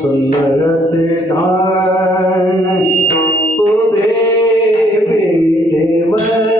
सुंदर ते धान उभे विठेवर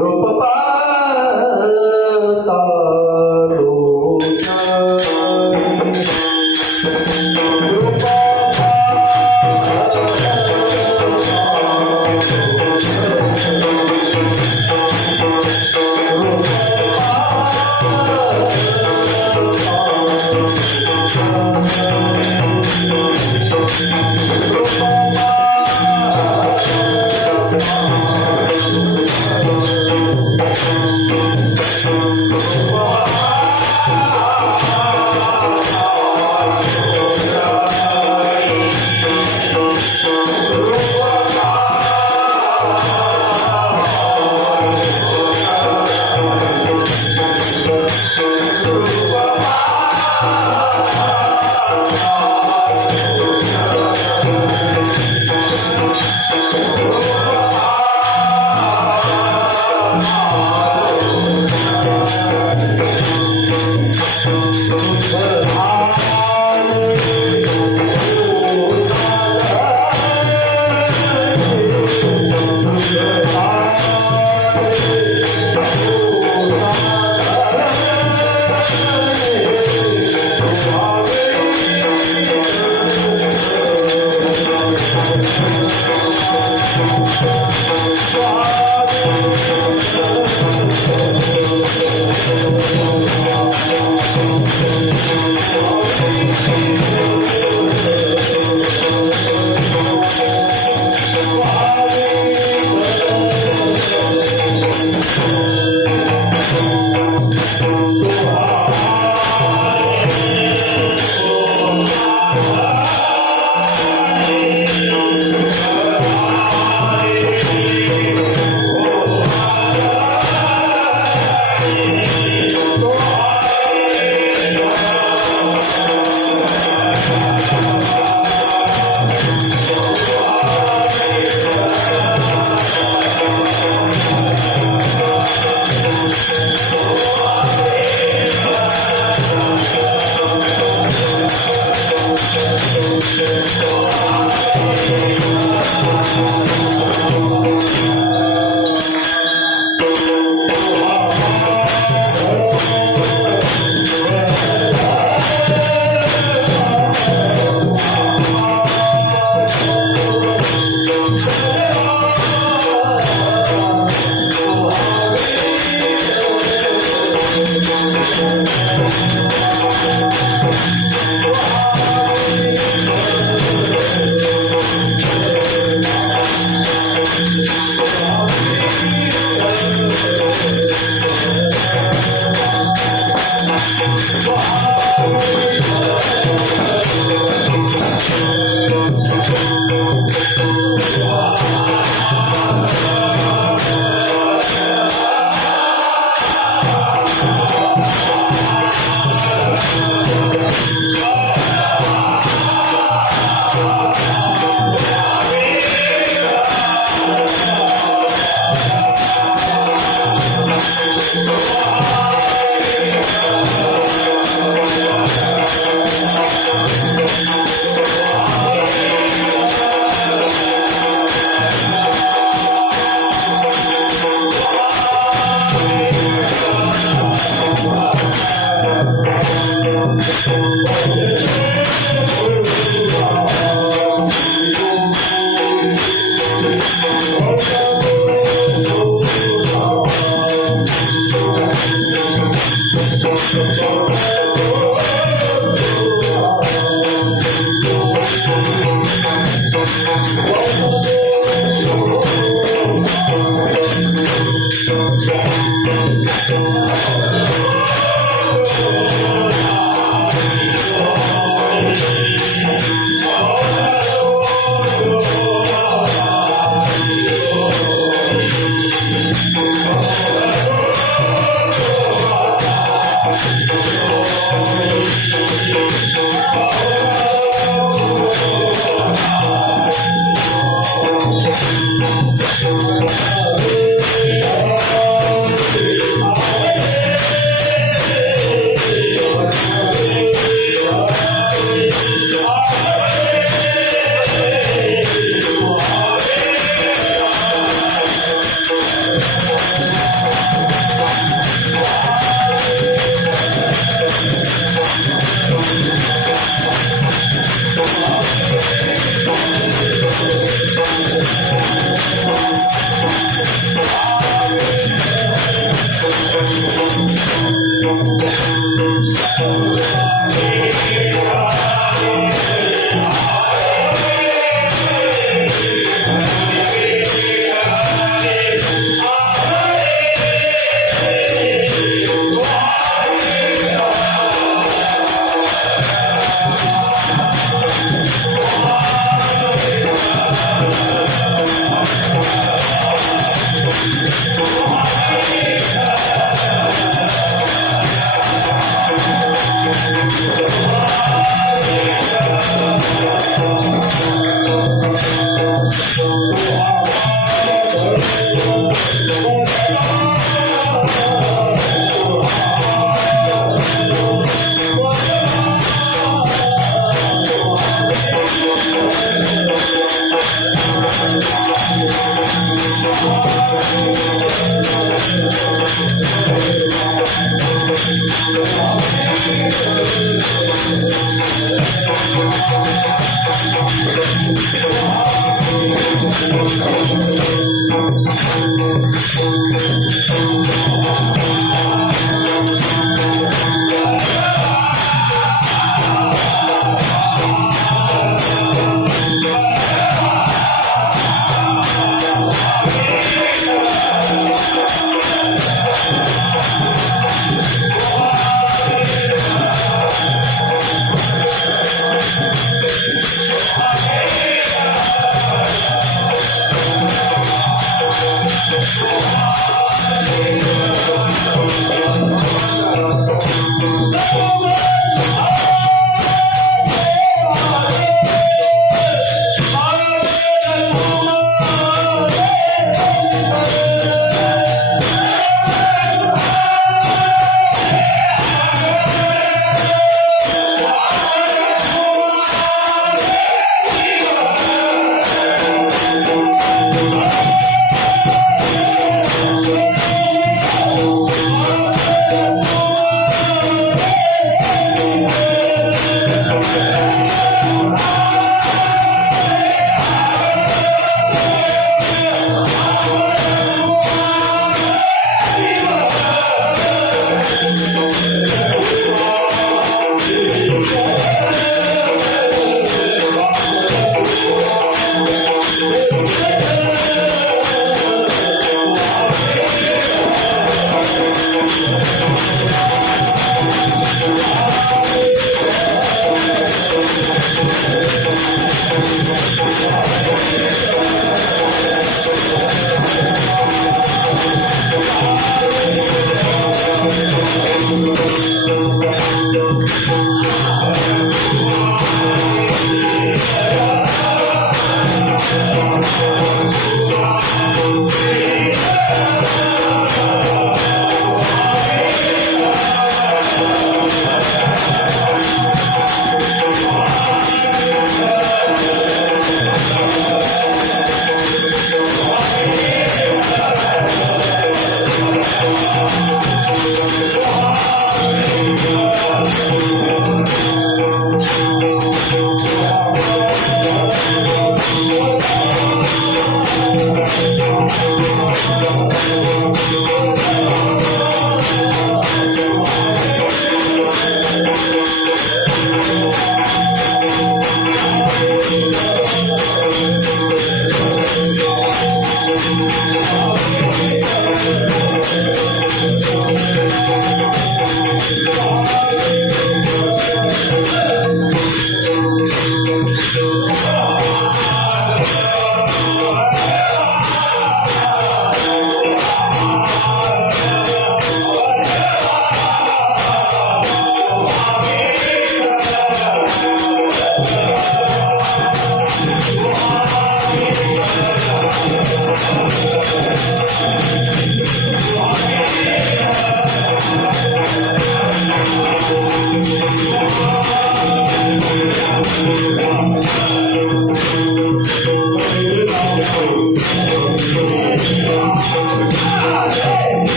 Rupa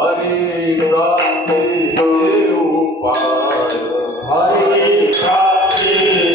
हरी प्राप्ती उपाय हरी प्राप्ती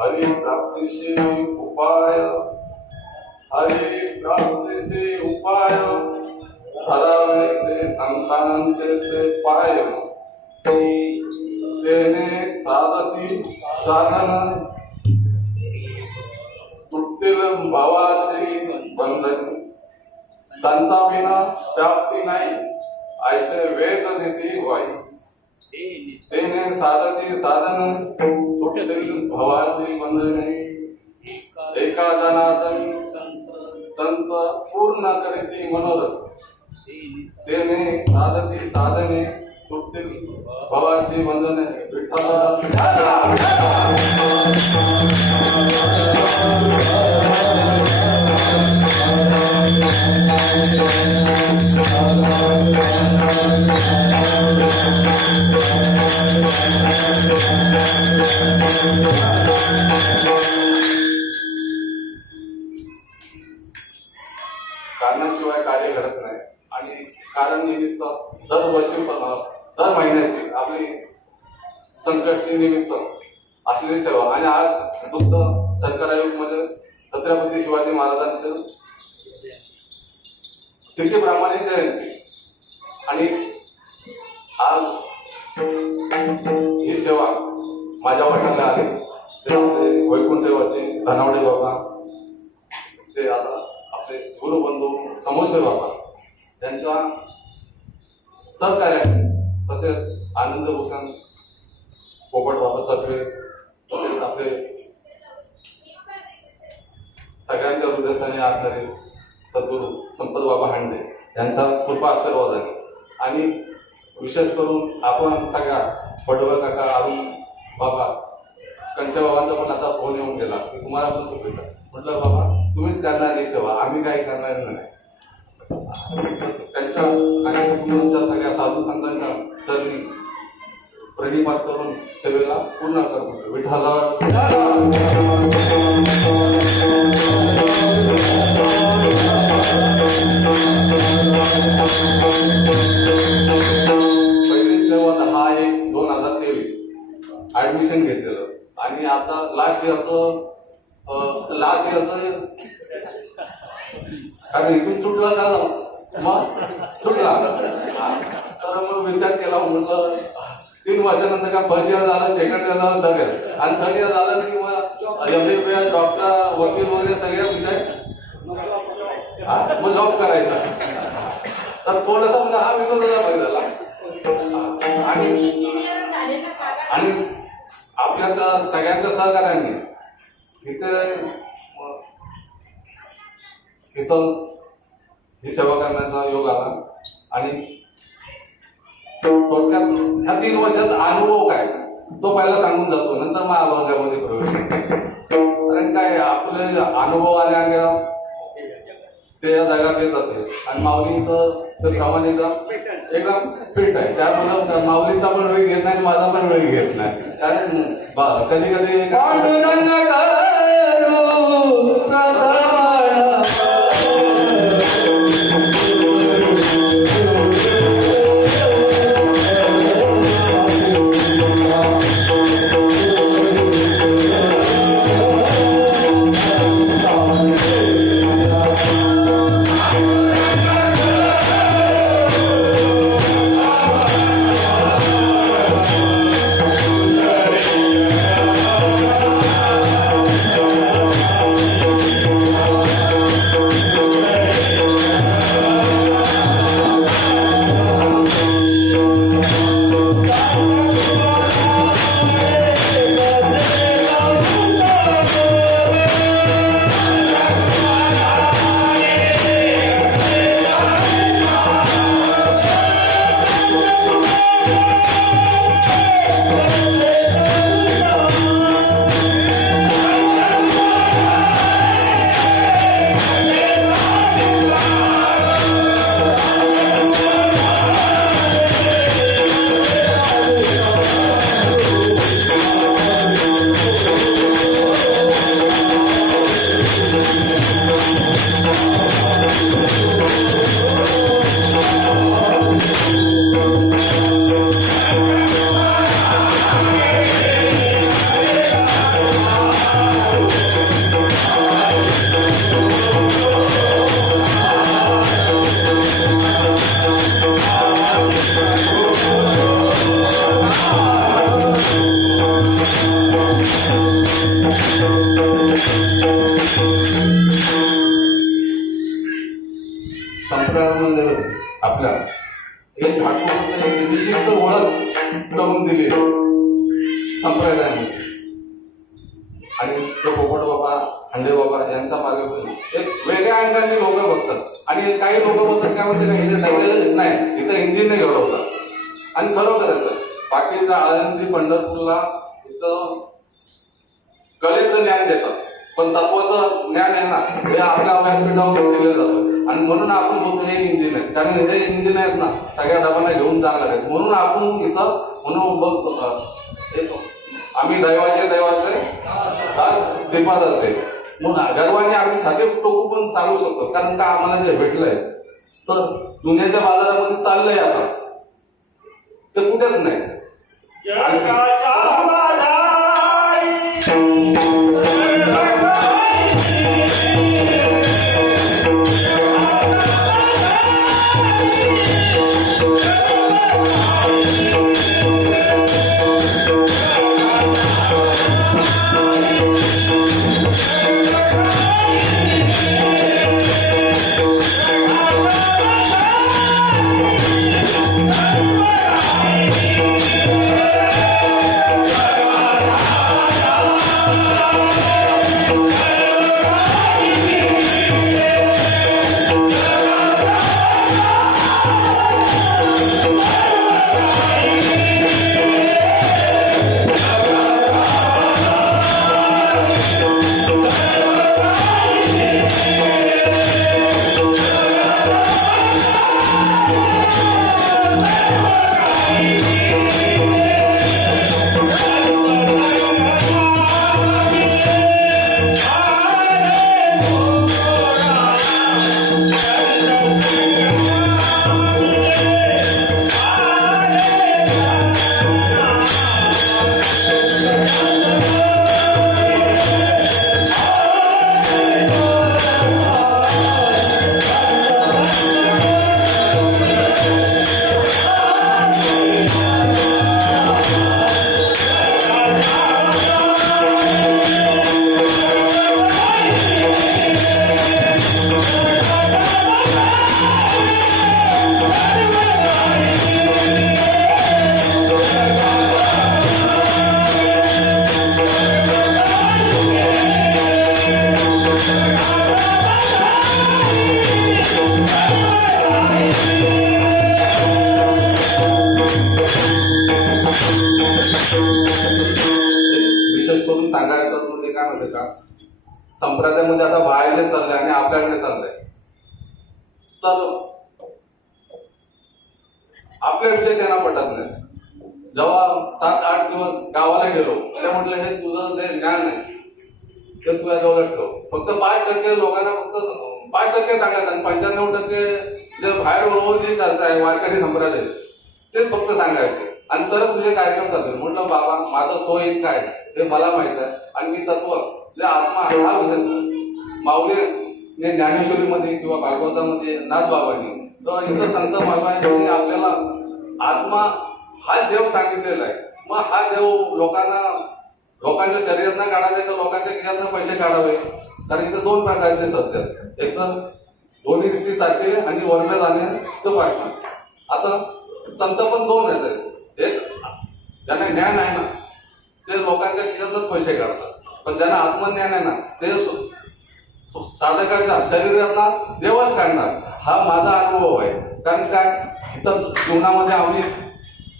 हरि प्राप्ति उपाय, हरि प्राप्ति उपाय, हरावे ते संतांचे ते पाय, तेने साधती साधन, तुटतील भावाची बंधन, संताविना प्राप्ती नाही, ऐसे वेद देती वाई, तेने साधती साधन, तुटतील भावाची बंधने, एका दानातून संत पूर्ण करीती मनोरथ, तेने साधती साधने, तुटतील भावाची बंधने. कारणाशिवाय कार्य घडत नाही आणि कारण निमित्त दरवर्षी दर महिन्याची आपली संकष्टी निमित्त असलेली सेवा आणि आज दुग्ध सरकार आयोगमध्ये छत्रपती शिवाजी महाराजांचं तिथीप्रमाणे जयंती आणि आज ही सेवा माझ्या वाट्याला आली. ते आपले वैकुंठवासी धनावडे बाबा, ते आता आपले गुरुबंधू समोसे बाबा यांच्या सहकार्याने, तसेच आनंद भूषण पोपट बाबा सर्वे, तसेच आपले सगळ्यांच्या हृदयाने असणारे सद्गुरू संपत बाबा हांडे यांचा कृपा आशीर्वाद आहे. आणि विशेष करून आपण सगळ्या पडवळ काका, अरुण बाबा, कंशे बाबांचा पण आता फोन येऊन गेला की तुम्हाला पण सोपविला. म्हटलं बाबा तुम्हीच करणार ही सेवा, आम्ही काही करणार नाही. त्यांच्या आणि तुमच्या सगळ्या साधू संतांच्या चरणी प्रणिपात करून सेवेला पूर्ण करतो. विठ्ठला पहिली सेवा 10/1/2023 ऍडमिशन घेतलेलं आणि आता लास्ट इयरचं कारण इथून सुटला का मग सुटला. तर मग विचार केला, म्हटलं 3 वर्षानंतर का फर्स्ट इयर झालं, सेकंड इयर झालं, थर्ड इयर, आणि थर्ड इयर झालं की मग MBBS, डॉक्टर, वकील वगैरे सगळे विषय मग जॉब करायचा. तर थोडासा म्हणजे हा विनोदाचा भाग झाला. आणि आपल्या सगळ्यांच्या सहकार्याने इथं ही सेवा करण्याचा योग आला आणि थोडक्यात ह्या 3 वर्षात अनुभव काय तो पहिला सांगून जातो, नंतर मग अभंगामध्ये प्रवेश करतो. कारण काय आपले अनुभव आल्या ते या जगात येत असेल. आणि माऊलींचं तर प्रमाण एकदम फिट आहे, त्यामुळं माऊलीचा पण वेळ घेत नाही आणि माझा पण वेळ घेत नाही. कारण कधी कधी संप्रदायामध्ये आपल्या एक ठाकूर विशिष्ट ओळख करून दिली संप्रदायामध्ये. आणि तो पोपट बाबा, खंडे बाबा यांचा मागे एक वेगळ्या अंगाने लोक बघतात. आणि काही लोक बोलतात काय म्हणते हिने नाही, इथं इंजिन नाही घडवतात. आणि खरोखरच बाकीच्या आळंदी पंढरपूरला इथं कलेचं ज्ञान देतात, पण तत्वाचं ज्ञान आहे ना हे आपल्या व्यासपीठावर दिलं जातं. आणि म्हणून आपण बोलतो हे इंजिन आहे, कारण हे इंजिन आहेत ना सगळ्या डबांना घेऊन जाणार आहेत. म्हणून आपण इथं म्हणून बघतो आम्ही दैवाचे श्रीपाद असते म्हणून गर्वाने आम्ही छाती टोकू पण सांगू शकतो. कारण का आम्हाला जे भेटलंय तर दुनियाच्या बाजारामध्ये चाललंय आता ते कुठेच नाही. विशेष करून सांगायचं म्हणजे काय म्हणते का, संप्रदायामध्ये आता बाहेर चाललंय आणि आपल्याकडे चाललंय, तर आपल्याविषयी त्यांना पटत नाही. जेव्हा 7-8 दिवस गावाला गेलो ते म्हटलं हे तुझं जे ज्ञान आहे ते तुझ्या जवळ ठेव. फक्त 5% लोकांना फक्त 5% सांगायचं आणि 95% जे बाहेर ओळखली चर्चा आहे वारकरी संप्रदाय तेच फक्त सांगायचे आणि तरच तुझे कार्यक्रम चालतील. म्हटलं बाबा माझं तो इतकं आहे हे मला माहित आहे आणि मी तत्व जे आत्मा हा माऊली ज्ञानेश्वरीमध्ये किंवा भागवतामध्ये नाथबाबांनी तर इथं संत महाराजांनी आपल्याला आत्मा हा देव सांगितलेला आहे. मग हा देव लोकांच्या शरीरातनं काढायचा का लोकांच्या खिशातनं पैसे काढावे, कारण इथं 2 प्रकारचे सत्य आहेत. एक तर दोन्ही स्त्री सारखे आणि वर्ण जाणे तो पाहिजे. आता संत पण 2 आहेत. एक ज्यांना ज्ञान आहे ना ते लोकांच्या खिशातच पैसे काढतात, पण ज्यांना आत्मज्ञान आहे ना ते साधकाच्या शरीरातला देवच काढणार. हा माझा अनुभव आहे. कारण काय इथं जीवनामध्ये आम्ही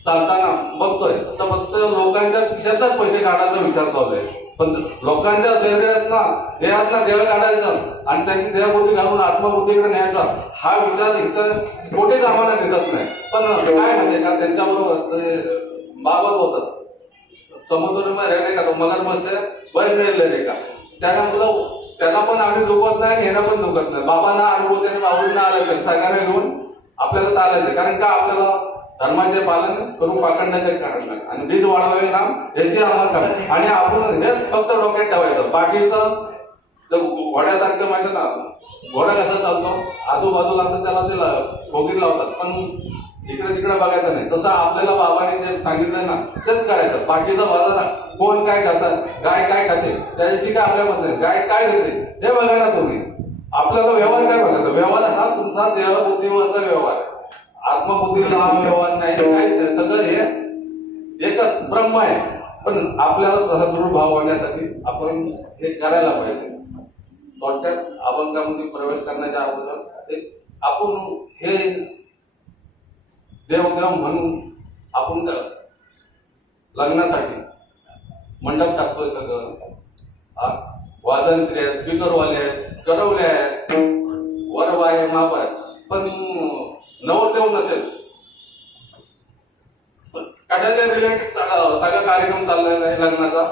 चालताना बघतोय तर फक्त लोकांच्या खिशातच पैसे काढायचा विचार चालू आहे, पण लोकांच्या शरीरातला देहातला देह काढायचा आणि त्यांची देहबुद्धी घालून आत्मबुद्धीकडे न्यायचा हा विचार इथं कुठेच आम्हाला दिसत नाही. पण काय म्हणजे का त्यांच्याबरोबर बाबा होतात समुद्रामध्ये राहिले का तो मगर बसले वय मिळले रे का त्यांना पण आम्ही दुखवत नाही आणि ह्यांना पण दुखत नाही. बाबांना अनुभव त्याने आवडीनं आलं सगळ्यांना घेऊन आपल्याला चालायचं, कारण का आपल्याला धर्माचे पालन करून पाखंडाचे कारण नाही आणि बीज वाढवावे नाम याची आम्हाला कारण आणि आपण हेच फक्त डोक्यात ठेवायचं. बाकीचं घोड्यासारखं माहिती ना घोडा कसा चालतो आजूबाजूला तर त्याला ते भोगीर लावतात, पण इकडे तिकडे बघायचं नाही. तसं आपल्याला बाबाने जे सांगितलं ना तेच करायचं. बाकीचा बाजार कोण काय खातात, गाय काय खाते त्याच्याशी काय आपल्यामध्ये गाय काय देते हे बघा ना तुम्ही. आपल्याला व्यवहार काय बघायचा, व्यवहार हा तुमचा देहबुद्धीवरचा व्यवहार आहे. आत्मबुद्धीला हा व्यवहार नाही, काहीच सगळं हे एकच ब्रह्म आहे. पण आपल्याला तसा दृढ भाव होण्यासाठी आपण हे करायला पाहिजे. थोडक्यात अभंगामध्ये प्रवेश करण्याच्या अगोदर आपण हे देवदेव म्हणून आपण लग्नासाठी मंडप टाकतोय. सगळं वादनत्री आहेत, स्पीकरवाले आहेत, करवले आहेत, वरवाय माप आहेत, पण नवरदेव नसेल कशाच्या रिलेटेड सगळा कार्यक्रम चाललेला आहे लग्नाचा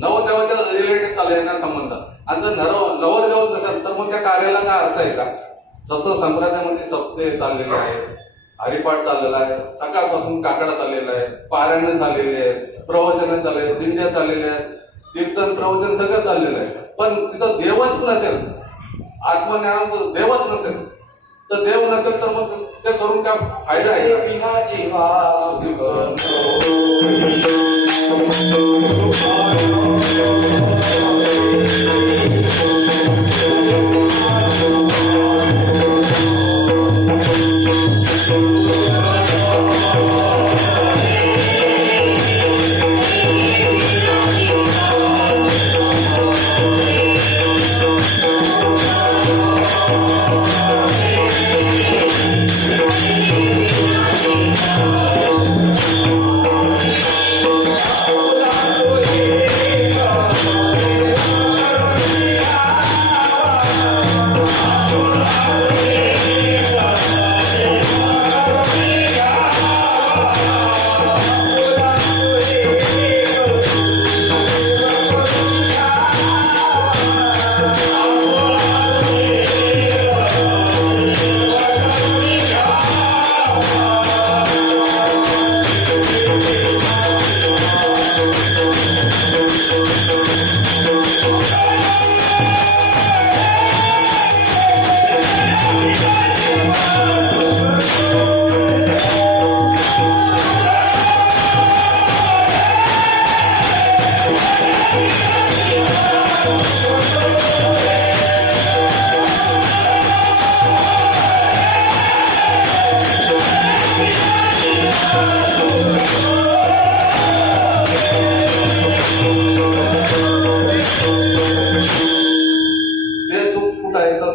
नवरदेवाच्या रिलेटेड चाललेला संबंध आणि जर नवरदेव नसेल तर मग त्या कार्याला काय अर्थ आहे का. तसं संप्रदायामध्ये सप्ते चाललेले आहेत, हरिपाठ चाललेला आहे, सकाळपासून काकडा चाललेला आहे, पारायण झालेले आहेत, प्रवचन चालले आहेत, दिंड्या चाललेल्या आहेत, कीर्तन प्रवचन सगळं चाललेलं आहे. पण तिथं देवच नसेल, आत्मज्ञान देवच नसेल तर देव नसेल तर मग ते करून काय फायदा आहे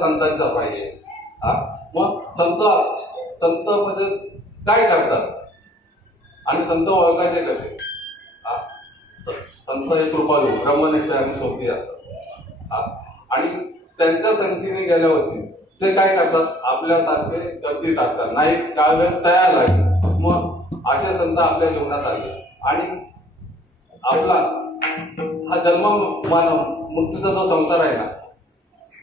संतांचा पाहिजे. मग संत मध्ये काय करतात आणि संत ओळखायचे कसे? संत हे कृपाळू, ब्रह्मनिष्ठ आणि सोबती असतात आणि त्यांच्या संगतीने गेल्यावरती ते काय करतात? आपल्यासारखे गती टाकतात, नाही काळ तयार लागले. मग असे संत आपल्या जीवनात आले आणि आपला हा जन्म मानव मुक्तीचा जो संसार आहे ना,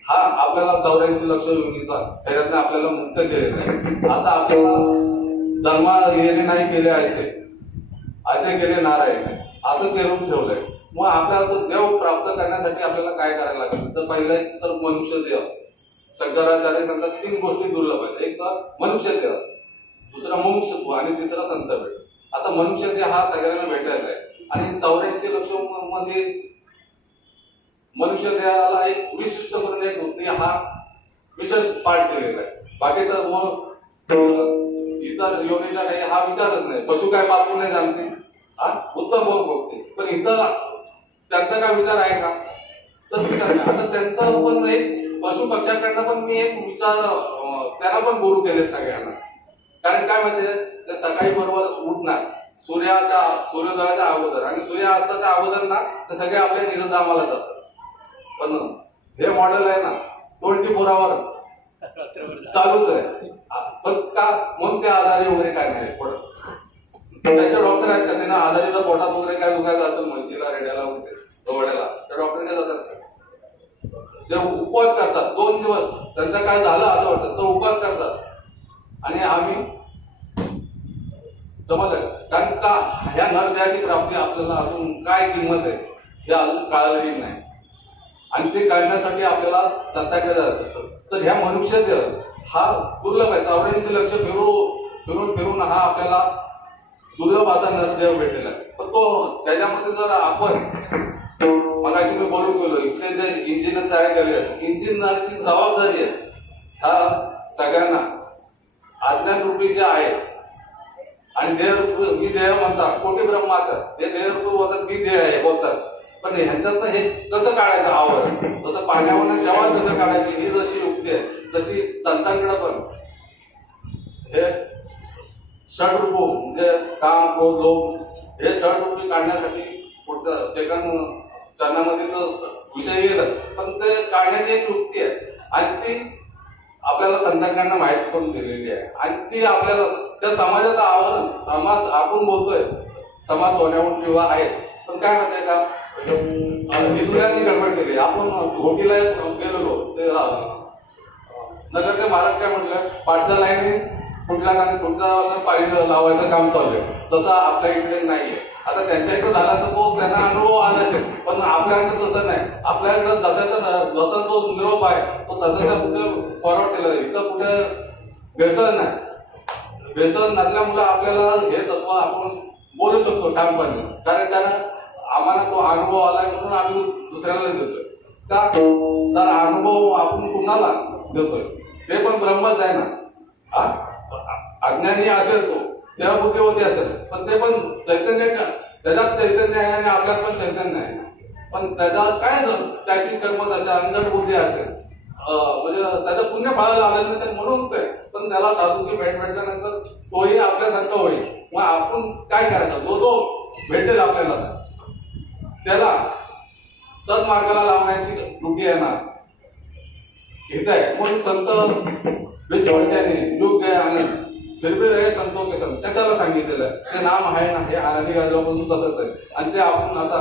हा आपल्याला 84 लक्ष योनीचा त्याच्यातनं आपल्याला मुक्त केलेला आहे. आता आपल्याला जन्मा येणे नाही केले असे केले नारायण असं करून ठेवलंय. मग आपल्याला तो देव प्राप्त करण्यासाठी आपल्याला काय करायला लागेल? तर पहिलं तर मनुष्य देह. शंकराचार्य सांगतात 3 गोष्टी दुर्लभ आहेत. एक तर मनुष्य देह, दुसरा मुमुक्षुत्व आणि तिसरा संत भेट. आता मनुष्य देह हा सगळ्यांना भेटायला आहे आणि 84 लक्ष मध्ये मनुष्य देहाला एक विशिष्ट करून एक वृत्ती हा विशेष पाठ केलेला आहे. बाकीचा मग इतर योनीचा काही हा विचारच नाही. पशु काय पाप नाही जाणते, उत्तम बोध बघते, पण इथं त्यांचा काय विचार आहे का? तर विचार नाही. आता त्यांचं पण एक पशु पक्ष्यांकडनं पण मी एक विचार त्यांना पण गुरु केले सगळ्यांना. कारण काय माहितीये, ते सकाळी बरोबर उठणार सूर्योदयाच्या अगोदर आणि सूर्यास्ताच्या अगोदर ना ते सगळे आपल्या निजधामाला जातात. पण हे मॉडेल आहे ना 24 आवर चालूच आहे. पण का मग ते आजारी वगैरे काय नाही पडत. त्याचे डॉक्टर आहेत का? त्यांना आजारी जर पोटात वगैरे काय दुखायचं असेल, म्हशीला, रेड्याला, गवड्याला, त्या डॉक्टर काय जातात? ते उपवास करतात 2 दिवस. त्यांचं काय झालं असं वाटतं तर उपवास करतात. आणि आम्ही समजलं कारण का ह्या नरदेहाची प्राप्ती आपल्याला अजून काय किंमत आहे हे अजून कळालेली नाही आणि ते काढण्यासाठी आपल्याला संताकडे जातात. तर ह्या मनुष्य देह हा दुर्लभ आहे. 84 लक्ष फिरून हा आपल्याला दुर्लभ असा नरदेह भेटलेला आहे. पण तो त्याच्यामध्ये जर आपण मगाशी मी बोलून गेलो, इथे जे इंजिन तयार केले इंजिनियरची जबाबदारी आहे ह्या सगळ्यांना अज्ञानरूपी जे आहे आणि देहरूप मी देह म्हणतात कोटी ब्रह्माचा हे देहरूप बोलतात मी देह आहे बोलतात. पण ह्यांच्यात हे कसं काढायचं आवड, जसं पाण्यावर शेवाळ कसं काढायची ही जशी युक्ती आहे तशी संतांकडे पण हे षडरूप म्हणजे काम, क्रोध, लोभ हे षडरूपी काढण्यासाठी पुढचं सेकंड चरणामध्ये विषय येतात. पण ते काढण्याची एक युक्ती आहे आणि ती आपल्याला संतांकडनं माहिती करून दिलेली आहे आणि ती आपल्याला त्या समाजाचं आवरण समाज आपण बोलतोय समाज होण्याहून किंवा आहे. पण काय माहितीये का, हिंदुयांनी गडबड केली. आपण घोटीला गेलेलो ते नगरचे महाराज काय म्हटलं, पाठचा लाईन पुढच्या पाणी लावायचं काम चालू आहे. तसं आपल्या इकडे नाहीये. आता त्यांच्या इकडे झाल्याचा तो त्यांना अनुभव आला असेल, पण आपल्याकडे तसं नाही. आपल्याकडे जसा तो निरोप आहे तो तसा कुठे फॉरवर्ड केला जाईल. तर कुठे भेसळ नाही. भेसळ नसल्यामुळे आपल्याला हे तत्व आपण बोलू शकतो ठामपणे. कारण त्याला आम्हाला तो अनुभव आलाय म्हणून आम्ही दुसऱ्याला देतोय का? तर अनुभव आपण कुणाला देतोय ते पण ब्रह्मच आहे ना. अज्ञानी असेल तो तेव्हा बुद्धिवती असेल, पण ते पण चैतन्य, त्याच्यात चैतन्य आहे आणि आपल्यात पण चैतन्य आहे. पण त्याच्या काय त्याची कर्मदशा अंधट बुद्धी असेल म्हणजे त्याचं पुण्य फळाला आलेलं नसेल म्हणून ते. पण त्याला साधूची भेट भेटल्यानंतर तोही आपल्यासारखं होईल. मग आपण काय करायचं, जो भेटेल आपल्याला त्याला सद्मार्गाला लावण्याची ड्युटी आहे ना इथे आहे. म्हणून संत युग आहे आनंद फिर भी रहे संतों के संग कशाला सांगितलेलं ते नाम आहे ना, हे अनादी काळापासून तसंच आहे. आणि ते आपण आता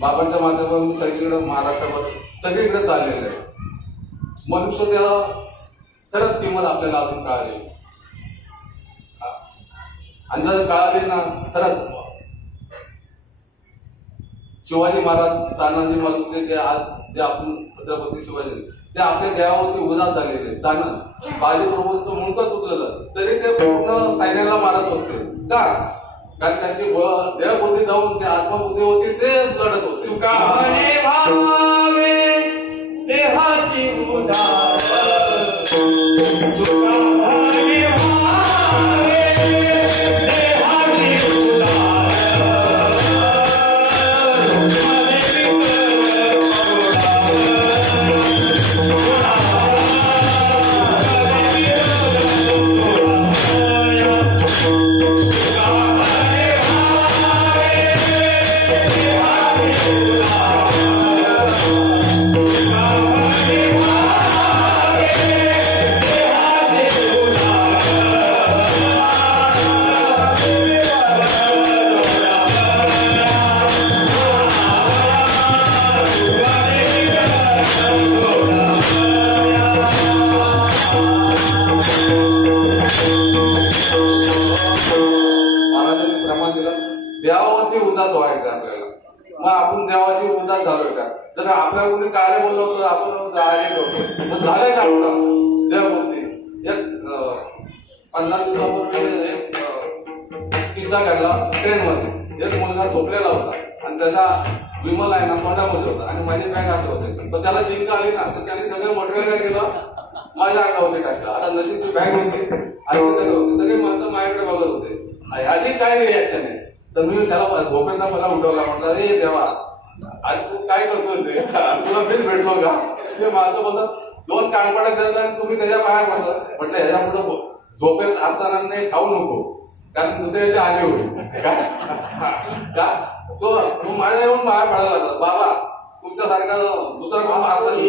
बाबांच्या माध्यमातून सगळीकडे महाराष्ट्रावर सगळीकडे चाललेलं आहे. मनुष्य त्याला खरंच किंमत आपल्याला अजून कळाली आणि जर कळाली ना खरंच शिवाजी महाराज तानाजी मालुसरे जे आज जे आपण छत्रपती शिवाजी ते आपल्या देहावरती उदास झालेले. ताना बाजी प्रभूंचं मुंडकं तुटलेलं तरी ते पूर्ण सैन्याला मारत होते का? कारण त्यांची देहबुद्धी जाऊन ते आत्मबुद्धी होती ते लढत होते. देहासी उदार देवावरती उदास व्हायचं आपल्याला. मग आपण देवाशी उदास झालोय का? जर आपल्याला कोणी कार्य बोललो तर आपण कार्य करतो. मग झालंय का आपलं देवभक्ती? एक 50 दिवसापूर्वी एक किस्सा घडला ट्रेनमध्ये. एक मुलगा झोपलेला होता आणि त्याचा विमल आहे ना तोंडामध्ये होता आणि माझी बॅग असं होते. पण त्याला शिंक आली ना तर त्याने सगळं मटेरियल काय केलं माझ्या अंगावरती टाकलं. आता नशीब ती बॅग होती आणि ते सगळे माणसं माझ्याकडे बघत होते. ह्याची काय रिॲक्शन आहे? तर मी त्याला झोपेंदा मला उठवला. म्हटलं रे देवा आज तू काय करतोस रे? तुला मीच भेटलो का? ते माझं बोलत 2 कानपडा देतात आणि तुम्ही त्याच्या बाहेर पडता. म्हटलं ह्याच्या पुढं झोपेत असताना नाही खाऊ नको कारण दुसऱ्याची हानी होईल का? तो माझ्या येऊन बाहेर पडायला लागला. बाबा तुमच्यासारखा दुसरा कोण असं नाही.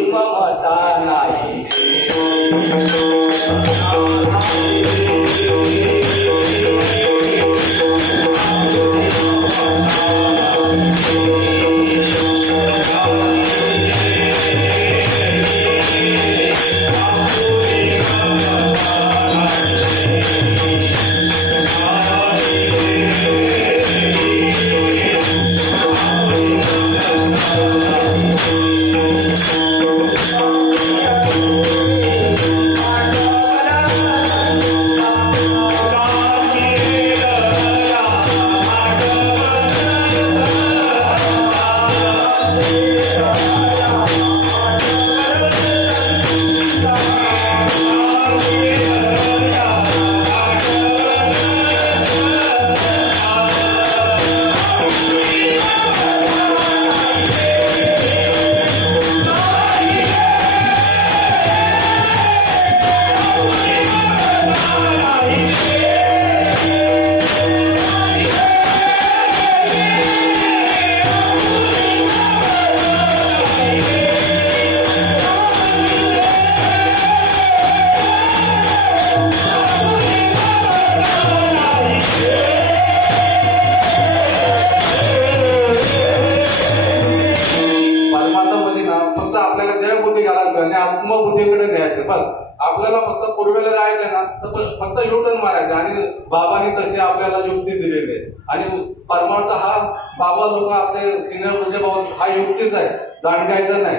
आत्मबुद्धीकडे न्यायचं. बस आपल्याला फक्त पूर्वेला जायचंय ना तर फक्त युटर्न मारायचं आणि बाबांनी तशी आपल्याला युक्ती दिलेली आहे. आणि परमार्थ हा बाबा लोक आपले सिनियर म्हणजे बाबा हा युक्तीच आहे, दांडगायचं नाही.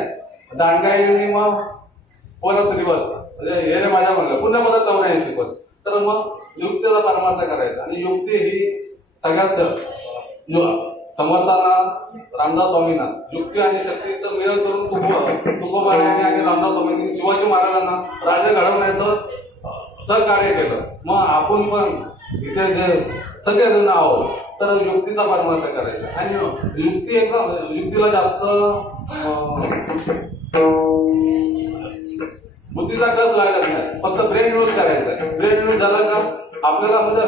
दांडगायने मग परत रिवर्स म्हणजे हे रे माझ्या म्हणलं पुन्हा परत 84 पण. तर मग युक्तीचा परमार्थ करायचा. आणि युक्ती ही सगळ्यात समर्थांना रामदास स्वामींना युक्ती आणि शक्तीचं मिळन करून तुकोबारायांनी आणि रामदास स्वामींनी शिवाजी महाराजांना राजे घडवण्याचं सहकार्य केलं. मग आपण पण इथे जे सगळेजण आहोत तर युक्तीचा परमार्थ करायचा. आणि युक्तीला जास्त बुद्धीचा कस लागत नाही, फक्त ब्रेन यूज करायचा. ब्रेन यूज झाला का आपल्याला म्हणजे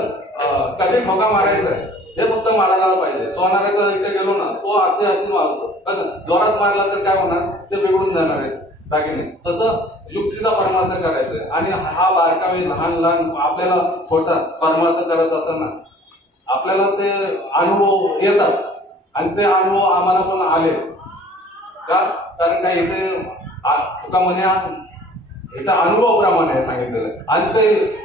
कधी ठोका मारायचा आहे हे फक्त मारायला पाहिजे. सोनाऱ्याचा इथे गेलो ना तो असे मारतो, कसं जोरात मारला तर काय होणार ते बिघडून जाणार आहे बाकी नाही. तसं युक्तीचा परमार्थ करायचा आहे. आणि हा बारकावे लहान लहान आपल्याला छोटा परमार्थ करत असताना आपल्याला ते अनुभव येतात. आणि ते अनुभव आम्हाला पण आले का कारण काय इथे तुका म्हण्या इथं अनुभवाप्रमाणे सांगितलेलं आहे.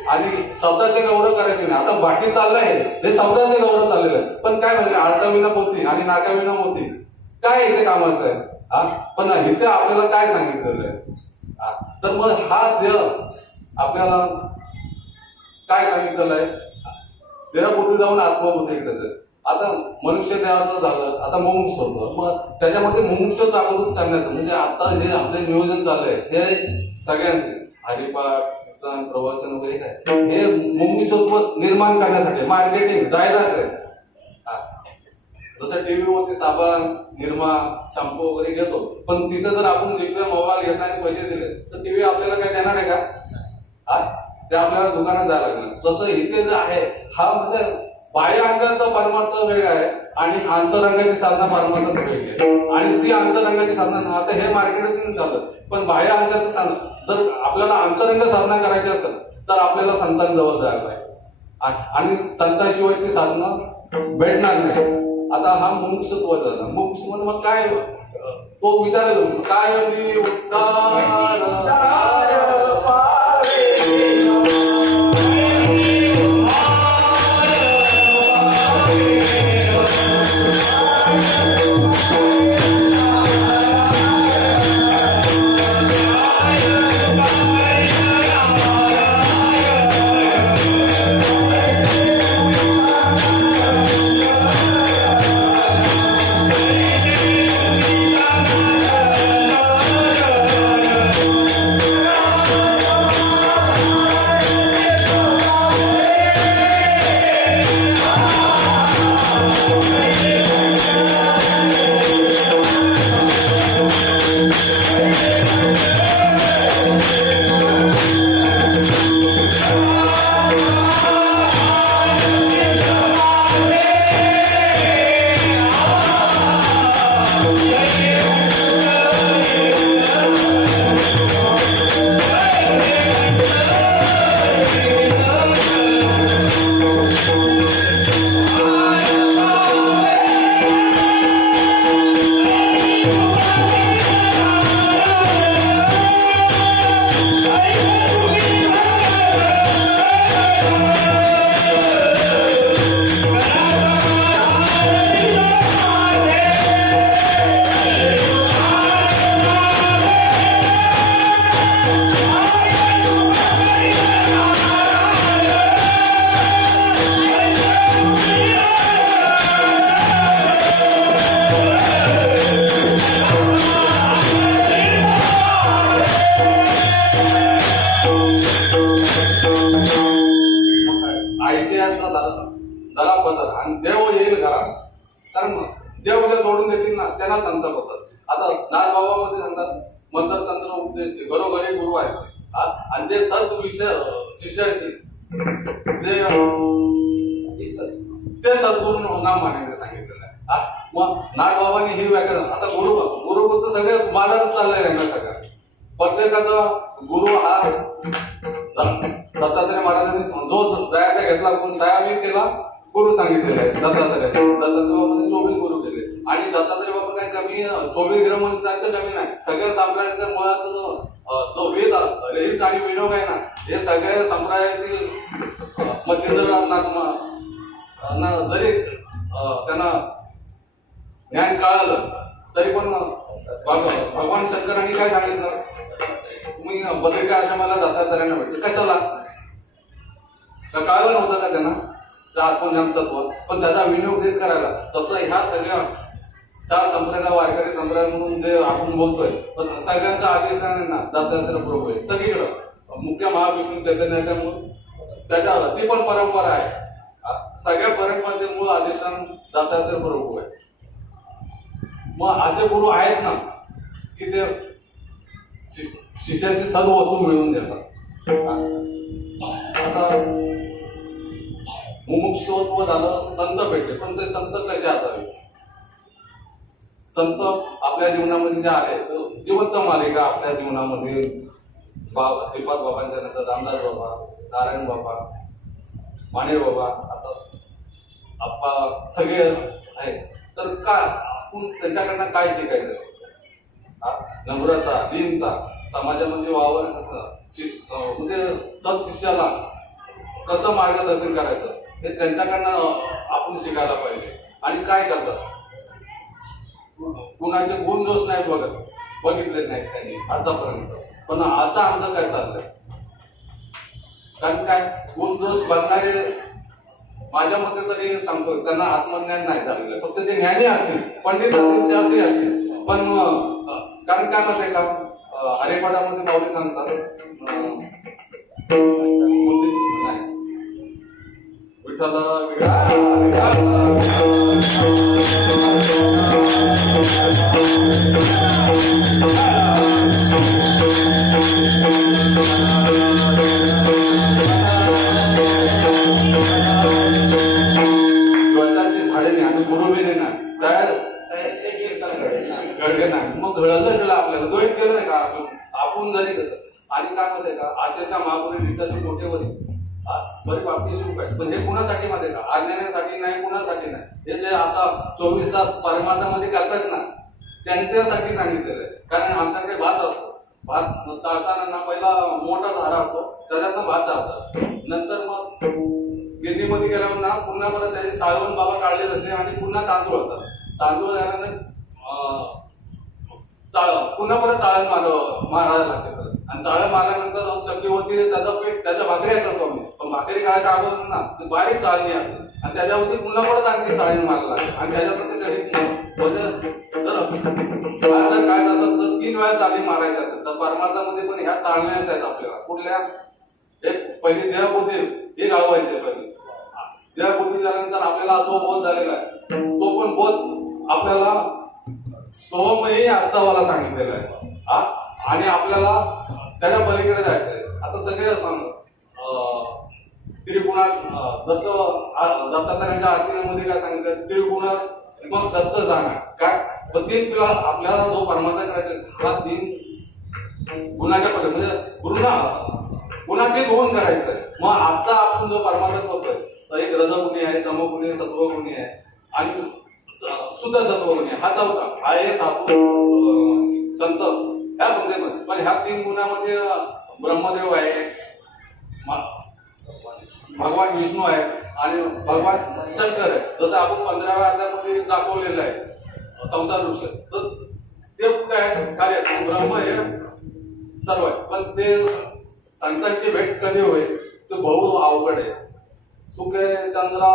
आणि शब्दाचे गौरव करायचे नाही. आता बाकी चाललंय हे शब्दाचे गौरव चाललेलं आहे. पण काय म्हणजे आडताविना पोथी आणि नाकाविना मोती काय इथे कामाचं आहे. पण इथे आपल्याला काय सांगितलेलं आहे. तर मग हा देह आपल्याला काय सांगितलेलं आहे, देहबुद्धी जाऊन आत्मबुद्धीकडे. आता मनुष्य देहाचं झालं, आता मुमुक्ष होतं. मग त्याच्यामध्ये मुमुक्ष जागृत करण्याचं म्हणजे आता जे आपले नियोजन चाललंय हे सगळ्यांचे हरिपाठ कीर्तन प्रवचन वगैरे काय हे मुमुक्षत्व निर्माण करण्यासाठी मार्केटिंग जाहिरात आहे. जसं टीव्हीवरती साबण निरमा शॅम्पू वगैरे घेतो, पण तिथं जर आपण जिकडे मोबाईल घेता आणि पैसे दिले तर टीव्ही आपल्याला काय देणार आहे का? ते आपल्याला दुकानात जायला लागणार. तसं इथे जे आहे हा म्हणजे बाह्य अंगाचा परमार्थ वेगळा आहे आणि अंतरंगाची साधना परमार्थ वेगळी आहे. आणि ती अंतरंगाची साधना आता हे मार्केटातून झालं. पण बाह्य अंगाचं साधना जर आपल्याला अंतरंग साधना करायची असेल तर आपल्याला संतांजवळ जायला पाहिजे. आणि संतांशिवायची साधना भेटणार नाही. आता हा मुमुक्षत्व झाला. मुमुक्ष म्हणजे मग काय तो विचारायला काय मी उद्धार कारण जे उद्या जोडून देतील ना त्यांना संत होतात. आता नाथबाबामध्ये सांगतात मंत्र तंत्र उपदेश घरोघरी गुरु आहेत आणि जे सत विषय शिष्याशी ते सद्गुरू नाम मानायला सांगितलेलं आहे. मग नाथबाबांनी ही व्याख्या आता गुरु तर सगळे बाजारात चाललंय आहे ना सगळं. प्रत्येकाचा गुरु हा दत्तात्रय महाराजांनी जो दयाचा घेतला कोण सयामी केला गुरु सांगितलेले आहे. दत्तात्रय बाबांनी 24 गुरु केले आणि दत्तात्रय बाबा काय कमी 24 ग्रह म्हणजे त्यांचं कमी नाही. सगळ्या संप्रदायाच्या मुळाचा जो वेद रहित आणि विनोद आहे ना हे सगळ्या संप्रदायाशी मच्छिंद्रनाथ जरी त्यांना ज्ञान कळालं तरी पण भगवान शंकरांनी काय सांगितलं तुम्ही बद्रिका आश्रमाला दत्तात्रयांना भेटले कशाला कळलं नव्हतं का त्यांना आत्मज्ञान तत्व पण त्याचा विनियोग देत करायला. तसं ह्या सगळ्या 4 संप्रदाय वारकरी संप्रदाय म्हणून जे आपण बोलतोय पण सगळ्यांचा अधिष्ठान आहे ना दत्तात्रय प्रभू आहे सगळीकडं. मुख्य महाविष्णू चैतन्याच्यामुळे त्याच्यावर ती पण परंपरा आहे. सगळ्या परंपरेचे मूळ अधिष्ठान दत्तात्रय प्रभू आहे. मग असे गुरु आहेत ना की ते शिष्याची सर्व वस्तू मिळवून देतात. आता मुमुक्षुत्व झालं संत भेटले पण ते संत कसे असावे. संत आपल्या जीवनामध्ये जे आले जिवंत मालिका आपल्या जीवनामध्ये श्रीपाद बाबांच्या नंतर रामदास बाबा नारायण बाबा माने बाबा आता आप्पा सगळे आहेत. तर काय आपण त्यांच्याकडनं काय शिकायचं नम्रता दीनता समाजामध्ये वावर कसं म्हणजे सत्शिष्याला कसं मार्गदर्शन करायचं हे त्यांच्याकडनं आपण शिकायला पाहिजे. आणि काय करतात कुणाचे गुण दोष नाही बघितले नाहीत त्यांनी आतापर्यंत. पण आता आमचं काय चाललंय कारण काय गुण दोष बघणारे माझ्या मते तरी सांगतो त्यांना आत्मज्ञान नाही झालेलं. फक्त ते ज्ञानी असतील पंडित असतील शास्त्री असतील पण कारण काय माहिती आहे का हरिपाठामध्ये माऊली सांगतात नाही विठ्ठला झाडे नाही आणि गुरु बी नाही घडगे नाही. मग घडलं आपल्याला दोष केलं नाही का आपण जरी आणि काय माहिती का आजच्या महापुरी गीताच्या कोटेवरी बरी बाबतीशी रुपये पण हे कुणासाठी माहिती का अज्ञानासाठी नाही कुणासाठी नाही. हे जे आता 24 तास परमार्थामध्ये करतात ना त्यांच्यासाठी सांगितलेलं आहे. कारण आमच्याकडे भात असतो भात चालताना पहिला मोठा झाडा असतो त्याच्यातनं भात चालतात नंतर मग गिरणीमध्ये गेल्यावर ना पुन्हा परत त्याची साळवण बाबा काढले जाते आणि पुन्हा तांदूळ होतात. तांदूळ झाल्यानंतर पुन्हा परत चाळण मारायला लागते आणि चाळण मारल्यानंतर चक्कीवरती त्याचं पीठ त्याच्या भाकरी येतात पण भाकरी करायच्या अगोदर ना बारीक चाळणी असते आणि त्याच्यावरती पुन्हा परत आणखी चाळणी मारायला लागते आणि त्याच्यापर्यंत जर काय असेल तर 3 वेळा चाळणी मारायची असेल तर परमार्थामध्ये पण ह्या चाळण्याच आहेत आपल्याला. कुठल्या एक पहिली देहबुद्धी हे घालवायचे पहिले देहबुद्धी झाल्यानंतर आपल्याला जो बोध झालेला आहे तो पण बोध आपल्याला सोमही असतावाला सांगितलेला आहे आणि आपल्याला त्याच्या पलीकडे जायचंय. आता सगळे सांग त्रिगुणात दत्तात्रयांच्या आरतीमध्ये काय सांगितलं त्रिगुणात मग दत्त जाणार काय पण 3 पिला आपल्याला जो परमार्थ करायचा हा 3 गुणाच्या पद्धती म्हणजे गुणातीत होऊन करायचंय. मग आता आपण जो परमार्थ करतोय एक रजगुणी आहे तमोगुणी सत्वगुणी आहे आणि शुद्ध सत्वगुणी हा 4था हा एक संत ह्या बुद्धीमध्ये पण ह्या 3 गुणामध्ये ब्रह्मदेव आहे भगवान विष्णू आहे आणि भगवान शंकर आहे. जसं आपण 15व्या अध्यायामध्ये दाखवलेलं आहे संसार वृक्ष तर ते कुठे आहे कार्य ब्रह्म हे सर्व आहे पण ते संतांची भेट कधी होईल ते बहु अवघड आहे. सुखे चंद्रा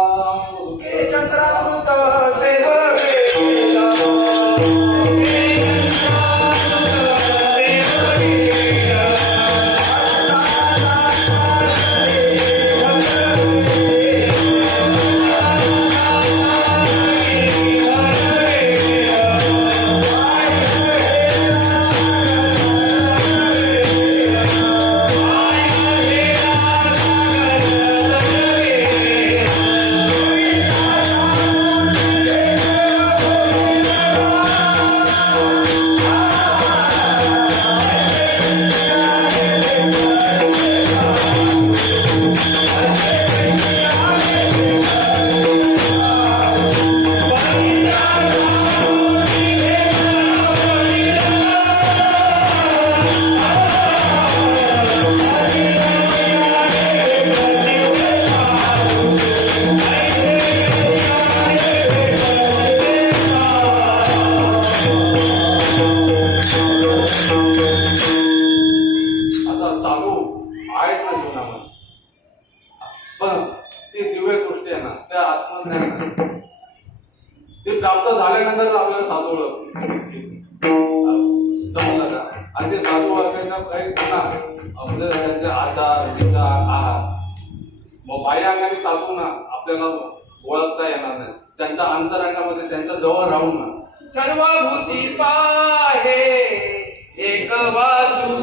प्राप्त झाल्यानंतर आपल्याला साधू ओळख समजलं का. आणि ते साधू ओळखायचा पुन्हा म्हणजे त्यांचे आचार विचार आहार मग बाह्य अंगाने साधू ना आपल्याला ओळखता येणार नाही. त्यांच्या अंतरंगामध्ये त्यांच्या जवळ राहून ना सर्वभूती पाहे एक वासुदेव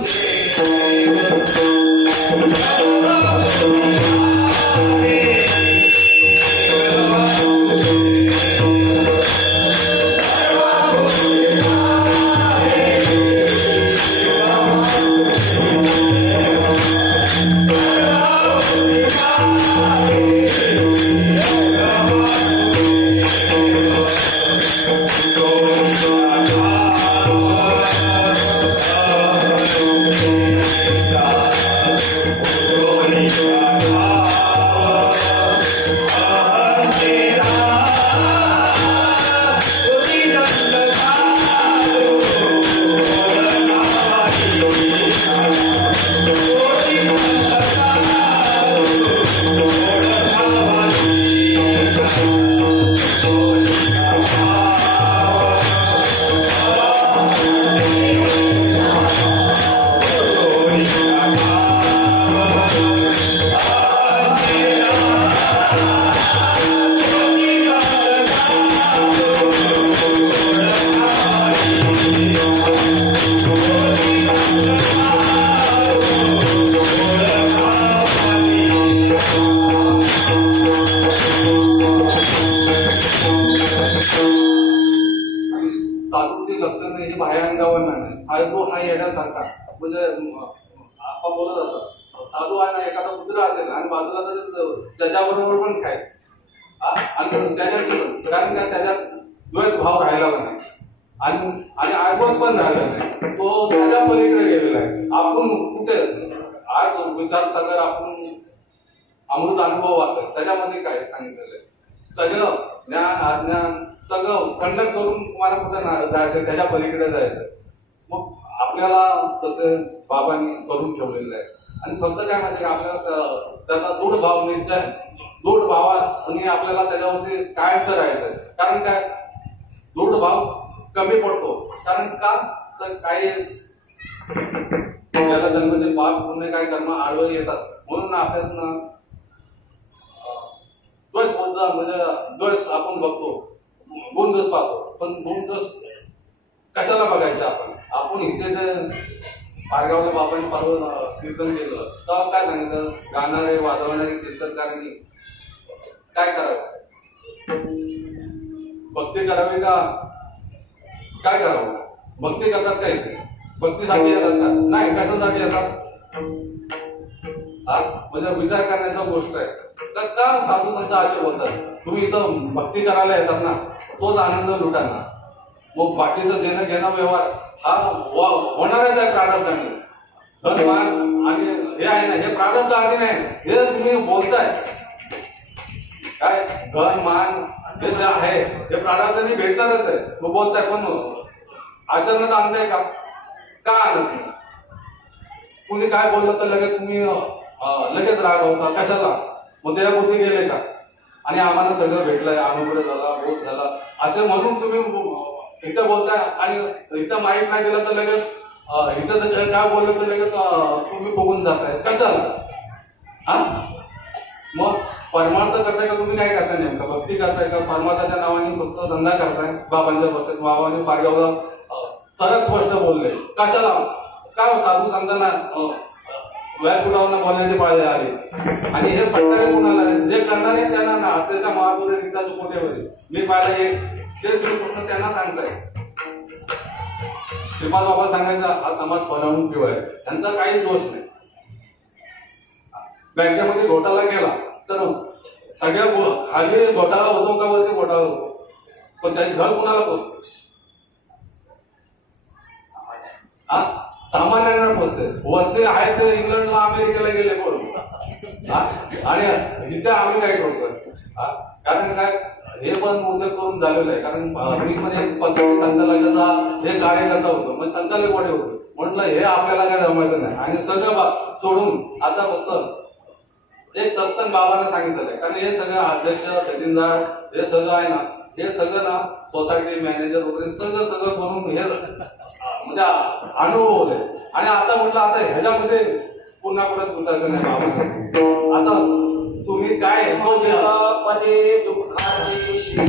साधूची लक्षणं हे बाह्य अंगावर नाही. साधू हा येण्यासारखा म्हणजे आपण बोलत जातो साधू आहे ना एखादा कुत्रा असेल आणि बाजूला तर त्याच्याबरोबर पण खाय आणि त्याच्याशी पण कारण का त्याच्यात द्वैत भाव राहिला नाही आणि आयबोध पण राहिला नाही. तो त्याच्या पलीकडे गेलेला आहे. आपण कुठे आज विचार सागर आपण अमृत अनुभव वाटत त्याच्यामध्ये काय सांगितलेलं आहे सगळं ज्ञान अज्ञान सगळं खंडन करून तुम्हाला कुठे जायचं त्याच्या पलीकडे जायचं. मग आपल्याला तसं बाबांनी करून ठेवलेलं आहे. आणि फक्त काय माहिती का आपल्याला त्याचा दृढ भाव निश्चय दृढ भावाने आपल्याला त्याच्यावरती कायमचं राहायचं. कारण काय दृढ भाव कमी पडतो. कारण का तर काही त्याला जन्माचे पाप पुण्य काय कर्म आडवं येतात म्हणून आपल्यातनं द्वेष बोलता म्हणजे द्वेष आपण बघतो गुण दोष पाहतो. पण गुण दोष कशाला बघायचे आपण इथे जे पारगावला बाबांनी कीर्तन केलं तेव्हा काय सांगितलं गाणारे वाजवणारे कीर्तनकारांनी काय करावं भक्ती करावी का काय करावं. भक्ती करतात काय भक्तीसाठी येतात का नाही कशासाठी येतात म्हणजे विचार करण्याचा गोष्ट आहे. तर का साधू संत असे बोलतात तुम्ही इथं भक्ती करायला येतात ना तोच आनंद लुटा ना. मग बाकीचं देणं घेणं व्यवहार हा होणारच आहे प्रारब्धाने. धनमान आणि हे आहे ना हे प्रारब्ध आधी नाही हे तुम्ही बोलताय काय धन मान हे जे आहे हे प्रारब्धाने भेटणारच आहे. मग बोलताय पण आचरणात आणताय का आणत नाही. कुणी काय बोललं तर लगेच तुम्ही लगेच राग होता कशाला. मग त्या बुद्धी गेले का आणि आम्हाला सगळं भेटलंय अनुग्रह झाला बोध झाला असे म्हणून तुम्ही इथं बोलताय आणि इथं माहीत नाही दिलं तर लगेच इथं काय बोललं तर लगेच तुम्ही बघून जाताय कशाला. मग परमार्थ करताय का तुम्ही काय करताय नेमका भक्ती करताय का परमार्थाच्या नावाने फक्त धंदा करताय. बाबांच्या बसत बाबांनी पारगावला सरळ स्पष्ट बोलले कशाला का साधू संतांना व्यासपीठावर बोलण्याचे पाळले आले. आणि हे पटणारे कोणाला जे करणारे त्यांना ना असेच्या महापुरे गीताच्या कोट्यामध्ये मी पाहिलं एक ते श्रीकृष्ण त्यांना सांगताय. श्रीपाद बाबा सांगायचा हा समाज फलावून ठेवाय त्यांचा काही दोष नाही. बँकेमध्ये घोटाळा केला तर सगळ्या खाली घोटाळा होतो का वरती घोटाळा होतो पण त्याची झळ कुणाला पोचते सामान्यांना पोचते. वरचे आहेत ते इंग्लंडला अमेरिकेला गेले पडून आणि इथे आम्ही काय करतोय कारण काय हे पण मुद्दे करून झालेलं आहे. कारण मी मध्ये संताला हे कार्यकर्ता होतो मग संताला कोणी होतो म्हटलं हे आपल्याला काय जमायचं नाही आणि सगळं सोडून आता फक्त एक सत्संग बाबांना सांगितलेलं आहे. कारण हे सगळं अध्यक्ष खजिनदार हे सगळं आहे ना हे सगळं ना सोसायटी मॅनेजर वगैरे सगळं करून हे म्हणजे अनुभवलंय. आणि आता म्हटलं आता ह्याच्यामध्ये पुन्हा परत उतरायचं नाही बाबा. आता तुम्ही काय तो जे पदे दुःखाचे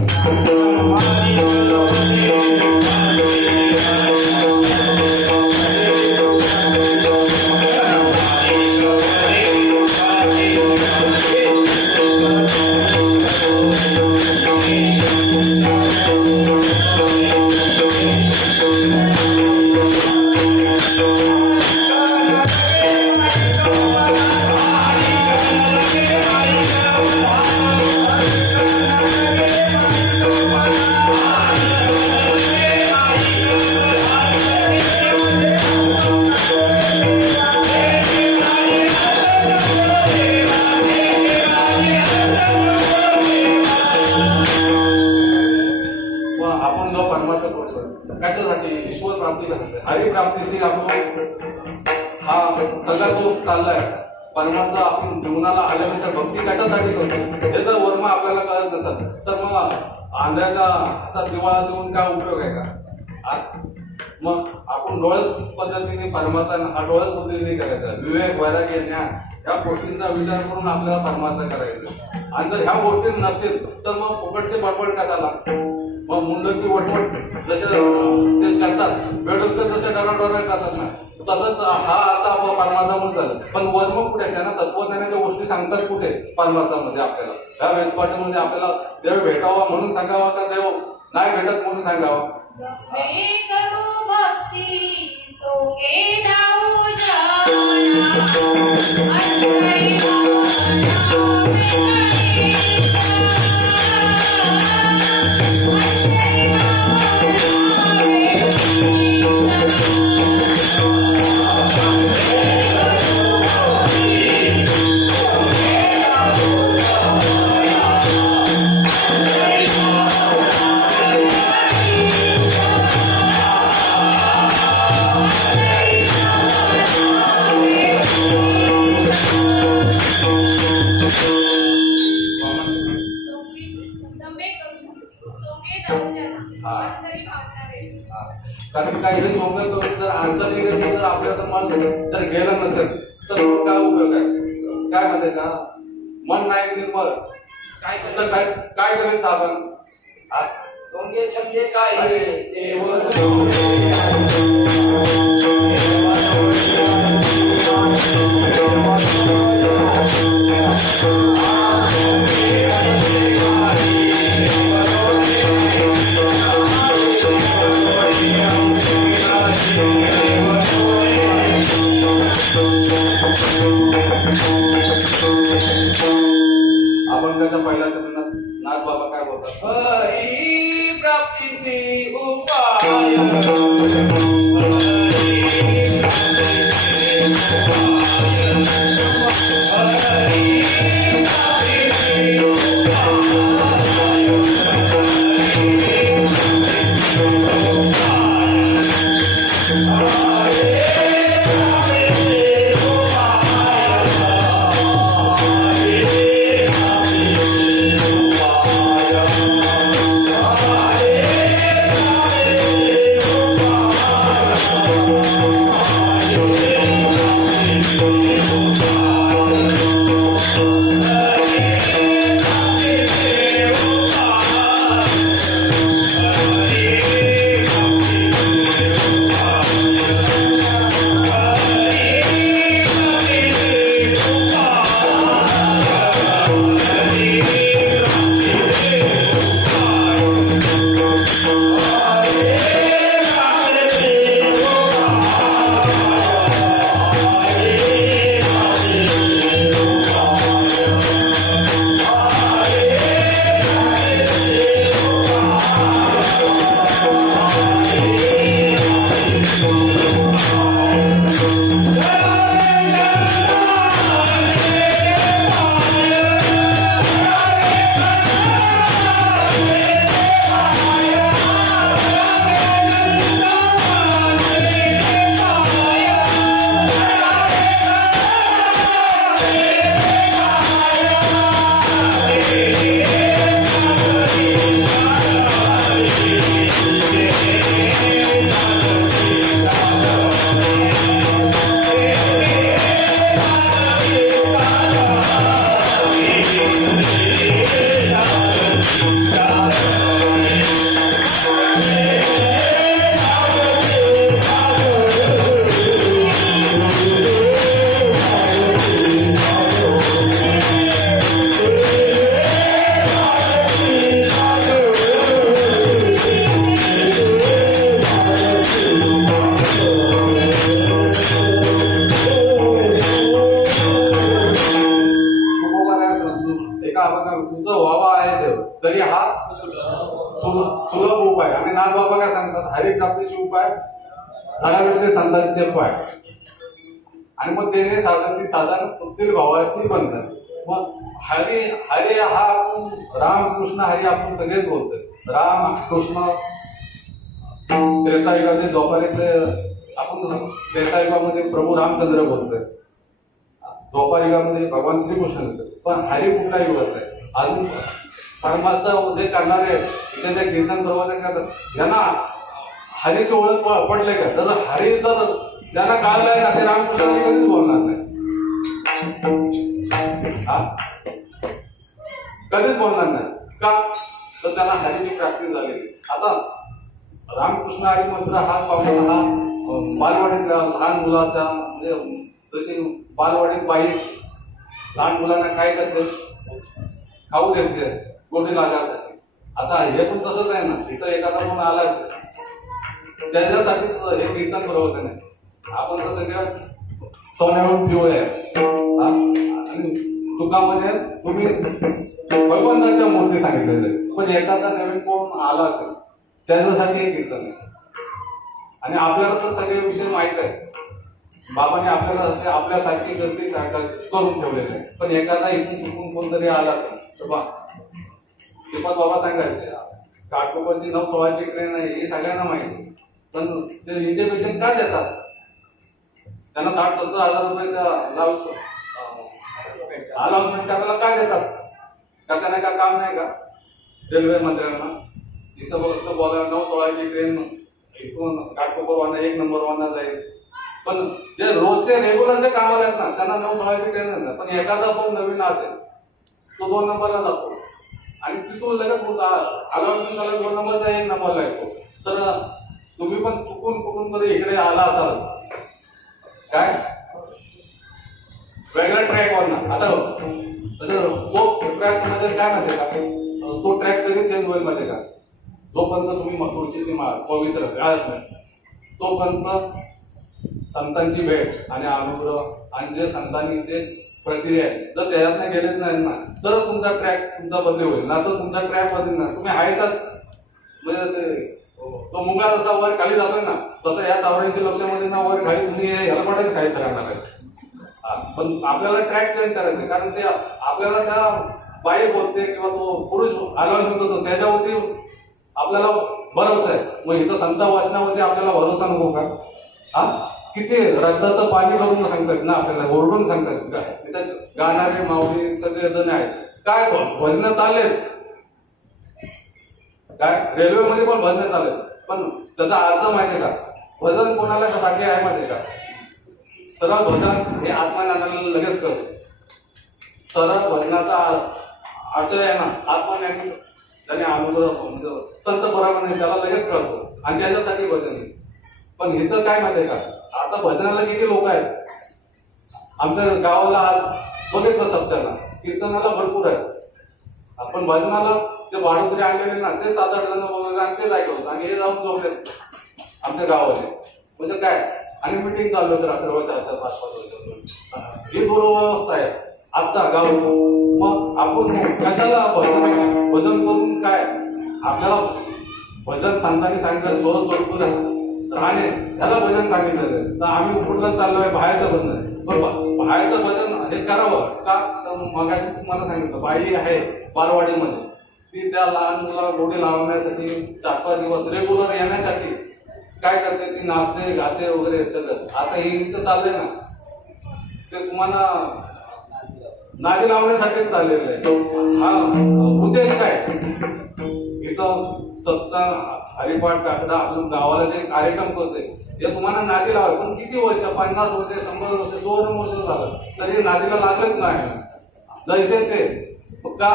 आपण जो परमार्थ करतो कशासाठी ईश्वर प्राप्तीसाठी हरिप्राप्तीशी आपण हा सगळा जो चाललाय परमार्थ आपण जीवनाला आल्यानंतर भक्ती कशासाठी करतो हे जर वर्म आपल्याला कळत नसत तर मग आंध्याच्या हातात दिवाळा देऊन काय उपयोग आहे का. मग आपण डोळस पद्धतीने परमार्थ हा डोळस पद्धतीने करायचा. विवेक वैराग्य ज्ञान या गोष्टींचा विचार करून आपल्याला परमार्थ करायचा. आणि जर ह्या गोष्टी नसतील तर मग फुकटचे बडबड करायला मग मुंडकी वटवट जसे ते करतात बेडोलकर जसे डराडोरा करतात ना तसंच हा आता परमार्थामध्ये झालं. पण वर्म कुठे त्यांना तत्वज्ञानाच्या गोष्टी सांगतात कुठे परमार्थामध्ये आपल्याला. त्या वेळेसपाठीमध्ये आपल्याला देव भेटावा म्हणून सांगावा का देव नाही भेटत म्हणून सांगावा. मैं करूं भक्ति सोगे दाऊ जाना अंतरी कारण काही हे सोंग करून जर आंतरिक जर आपल्याला मन जर गेलं नसेल तर मग काय उपयोग आहे. काय म्हणते का मन नाही निर्मळ काय तर काय काय करायचं आपण. सोंगे छंगे काय देव आपण त्याचा पहिला नाथ बाबा काय बोलतात. हरी प्राप्तीसी उपाय उपाय आणि नाथबाबा काय सांगतात, हरिप्राप्तीचे उपाय हरावेचे संतांचे उपाय. आणि मग त्याने साधन तृप्तील भावाची बनतात. मग हरी हरी हा आपण रामकृष्ण हरी आपण सगळेच बोलतोय. राम कृष्ण त्रेतायुगामध्ये द्वापारीतले आपण त्रेतायुगामध्ये प्रभू रामचंद्र बोलतोय, द्वापारयुगामध्ये भगवान श्रीकृष्ण बोलतोय. पण हरी कुठला युगात आहे अजून परमार्थ जे करणारे इथे जे कीर्तन प्रवचन करतात यांना हरीची ओळख पडले का? तसं हरी जर ज्यांना कळलंय ना ते रामकृष्ण कधीच बोलणार नाही, कधीच बोलणार नाही. का? तर त्यांना हरीची प्राप्ती झाली. आता रामकृष्ण हरी मंत्र हा पावसाळा हा बालवाडीतल्या लहान मुलाच्या म्हणजे जशी बालवाडीत बाई लहान मुलांना काय करते, खाऊ देते गोडी लागायसाठी. आता हे पण तसंच आहे ना, तिथं एखादा कोण आला असेल त्याच्यासाठीच हे कीर्तन प्रवचन आहे. आपण तर सगळं सोन्यावरून पिवळे आहे. आणि तुकामध्ये तुम्ही भगवंताच्या मूर्ती सांगितलेल्या, पण एखादा नवीन कोण आला असेल त्याच्यासाठी हे कीर्तन आहे. आणि आपल्याला तर सगळे विषय माहीत आहे, बाबाने आपल्याला आपल्यासारखी गर्दी करून ठेवलेली आहे. पण एखादा इथून चुकून कोणतरी आला तर बा श्रीपाद बाबा सांगायचे घाटकोपरची 9:16ची ट्रेन आहे हे सगळ्यांना माहिती, पण ते इंडिपेंडन का देतात? त्यांना 60-70 हजार रुपये अलाउन्समेंट करायला काय देतात? का त्यांना का काम नाही का रेल्वे मंत्र्यांना? इथं फक्त बोला 9:16ची ट्रेन इथून घाटकोपरवाना 1 नंबरवाना जाईल, पण जे रोजचे रेग्युलर जे कामाला आहेत ना त्यांना 9:16ची ट्रेन नाही. पण एखादा पण नवीन असेल तो 2 नंबरला जातो आणि तिथून लगेच अलाउन्समेंट झाला 2 नंबरचा 1 नंबरला येतो. तर तुम्ही पण चुकून कुठून तरी इकडे आला असाल काय वेगळ्या ट्रॅकवर ना. आता तो ट्रॅक मध्ये काय माहिती का, तो ट्रॅक कधी चेंज होईल माहिती का? जोपर्यंत तुम्ही तुळशीची माळ पवित्र घालत नाही तोपर्यंत संतांची भेट आणि अनुग्रह आणि जे संतांनी जे प्रक्रिया आहे जर त्याच्यात गेलेच नाही ना तर तुमचा ट्रॅक तुमचा बदली होईल ना, तर तुमचा ट्रॅक बदली ना. तुम्ही आहेतच म्हणजे तो मुंगा जसा वर खाली जातोय ना तसं या 84 लक्षामध्ये ना वर खाली तुम्ही हेल्मेटच खाली करणार आहे. पण आपल्याला ट्रॅक चेंज करायचं, कारण ते आपल्याला त्या बाई बोलते किंवा तो पुरुष अलाउन्स होतो त्याच्यावरती आपल्याला भरोसा आहे. मग इथं संत वाचनावरती आपल्याला भरोसा नको का? किती रक्ताचं पाणी करून सांगतात ना, आपल्याला ओरडून सांगतात का? इथं गाणारे माऊली सगळे जण आहेत काय भजनं चाललेत काय रेल्वेमध्ये पण भजनं चाललेत, पण त्याचा अर्थ माहिती का? भजन कोणाला साठी आहे माहिती का? सरळ भजन हे आत्मज्ञानाला लगेच करतो. सरळ भजनाचा आशय आहे ना आत्मज्ञानी त्याने अनुग्रह म्हणजे संत पराक्रम त्याला लगेच कळतो आणि त्याच्यासाठी भजन आहे. पण इथं काय माहिती का, आता भजनाला किती लोक आहेत आमच्या गावाला आज बघितलं सप्त्याला कीर्तनाला भरपूर आहेत. आपण भजनाला ते वाढोतरी आणलेले ना ते 7-8 जण वगैरे आणि तेच ऐकवत आणि हे जाऊन झोपले आमच्या गावामध्ये म्हणजे काय. आणि मिटिंग चालू होती रात्रभरच्या 5-5 वाजता. ही दुर्व्यवस्था आहे आता गावाची. मग आपण कशाला भजन करून काय आपल्याला भजन सांगताना सांगितलं स्वस्वरूप राहणे त्याला भजन सांगितलेलं आहे. तर आम्ही कुठलं चाललोय बाहेरचं भजन बरोबर बाहेरचं भजन हे करावं का? तर मगाशी तुम्हाला सांगितलं बाई आहे बालवाडीमध्ये ती त्या लहान मुलाला गोडी लावण्यासाठी 4-5 दिवस रेग्युलर येण्यासाठी काय करते ती नाचते गाते वगैरे सगळं. आता हे इथं चाललंय ना ते तुम्हाला नादी लावण्यासाठीच चाललेलं आहे. हा उद्देश काय इथं सत्संग हरिपाठ काकडा आपण गावाला जे कार्यक्रम करतोय हे तुम्हाला नादी लावाल. पण किती वर्ष 50 वर्ष 100 वर्ष 200 वर्ष झालं तरी नादीला लागलंच नाही. जैसे ते का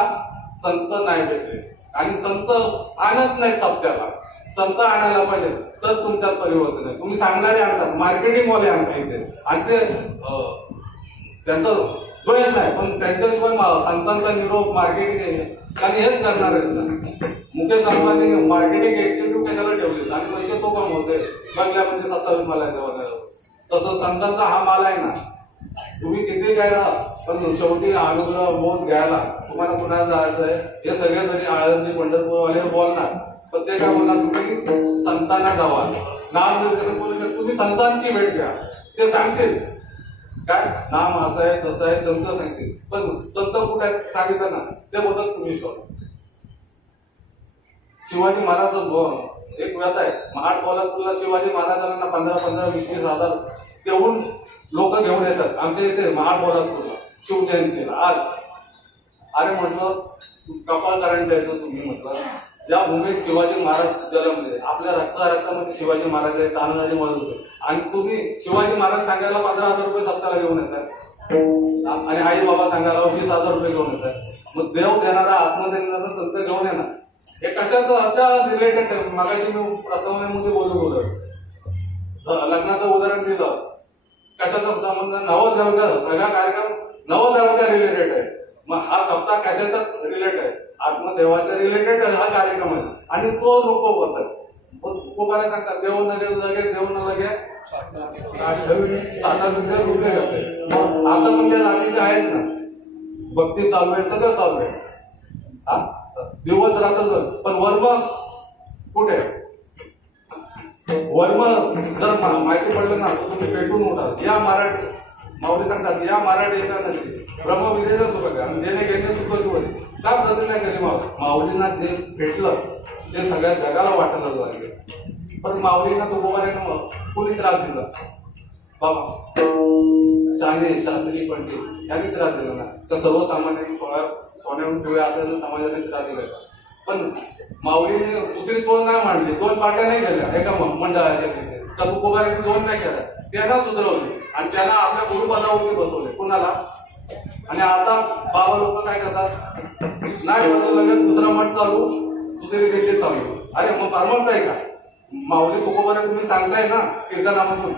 संत नाही भेटले आणि संत आणत नाही सप्त्याला. संत आणायला पाहिजे तर तुमच्यात परिवर्तन आहे. तुम्ही सांगणारे आणतात मार्केटिंग वाले आणतात इथे आणि ते त्यांचं वेळ नाही पण त्यांच्याशिवाय संतांचा निरोप मार्केटिंग आहे आणि हेच करणार आहेत ना. मुकेश अंबानी मार्केटिंग एक्झिक्युटिव्ह कशाला ठेवले आणि पैसे तो पण होते बंगल्यामध्ये 27 माल आहे. तसं संतांचा हा माल आहे ना. तुम्ही किती काय पण शेवटी अनुग्रह बोध घ्यायला तुम्हाला पुन्हा जायचं आहे. हे सगळे जरी आळंदी पंढरपूरवाले बोलणार पण ते काय बोलणार, तुम्ही संतांना जावा, नामनिर्देशन बोलले तर तुम्ही संतांची भेट घ्या, ते सांगतील काय नाम असं आहे तसं आहे, संत सांगतील. पण संत कुठे आहेत सांगितलं ना, ते बोलतात तुम्ही शोधा. शिवाजी महाराज एक व्यथा आहे, महाड पोलादपूरला शिवाजी महाराजांना 15-20 हजार तेवढून लोक घेऊन येतात आमच्या इथे महाड पोलादपूरला शिवजयंतीला. आज अरे म्हटलं कपाळ कारण द्यायचं तुम्ही, म्हटलं ज्या भूमीत शिवाजी महाराज जन्मले, आपल्या रक्तामध्ये शिवाजी महाराज आहे, तानाजी माणूस आहे, आणि तुम्ही शिवाजी महाराज सांगायला 15,000 रुपये सप्ताहाला घेऊन येतात आणि आई बाबा सांगायला 20,000 रुपये घेऊन येतात. मग देव देणारा आत्मदेणारा संत घेऊन येणार, हे कशाचं रिलेटेड. मागाशी मी प्रस्तावनेमध्ये बोलत लग्नाचं उदाहरण दिलं, कशाचा संबंध, नवदेवाचा सगळा कार्यक्रम नवदेवाच्या रिलेटेड आहे. मग हा सप्ताह कशाचा रिलेटेड आहे, आत्मदेवाच्या रिलेटेड हा कार्यक्रम आहे. आणि तो लोक बोलतात, तुकोबाला सांगतात देव न लगे देव न लगे 7,000 रुपये घालते. आता पण त्या जातीचे आहेत ना, भक्ती चालू आहे, सगळं चालू आहे, हा दिवस रात्र. पण वर्म कुठे, वर्म जर माहिती पडलं ना तर तुम्ही पेटून उठाल. या मराठी माऊली सांगतात, या मराठी एका नगरी ब्रह्मविद्येचं सुख आणि देणे घेणे सुखच होते. का बदल नाही केली माऊलींना जे भेटलं ते सगळ्या जगाला वाटायला लागले. पण माऊलींना तुकोबाने कुणी त्रास दिला, बाबा शाने शास्त्री पंडित यांनी त्रास दिला ना, तर सर्वसामान्यांनी सोन्याहून पिवळ्या असलेल्या समाजाने त्रास दिला. पण माऊलीने दुसरी तोड नाही मांडली, 2 पाट्या नाही केल्या एका मंडळाच्या तिथे, तर तुकोबाने 2 नाही केल्या, त्यांना सुधरवले आणि त्यांना आपल्या गुरुपदावरती बसवले. कुणाला? आणि आता बाबा लोक काय करतात, नाही लगेच दुसरा मठ चालू, दुसरी दिंडी चालू. अरे मग परमच आहे का? माऊली तुकोबाने तुम्ही सांगताय ना कीर्तनामधून,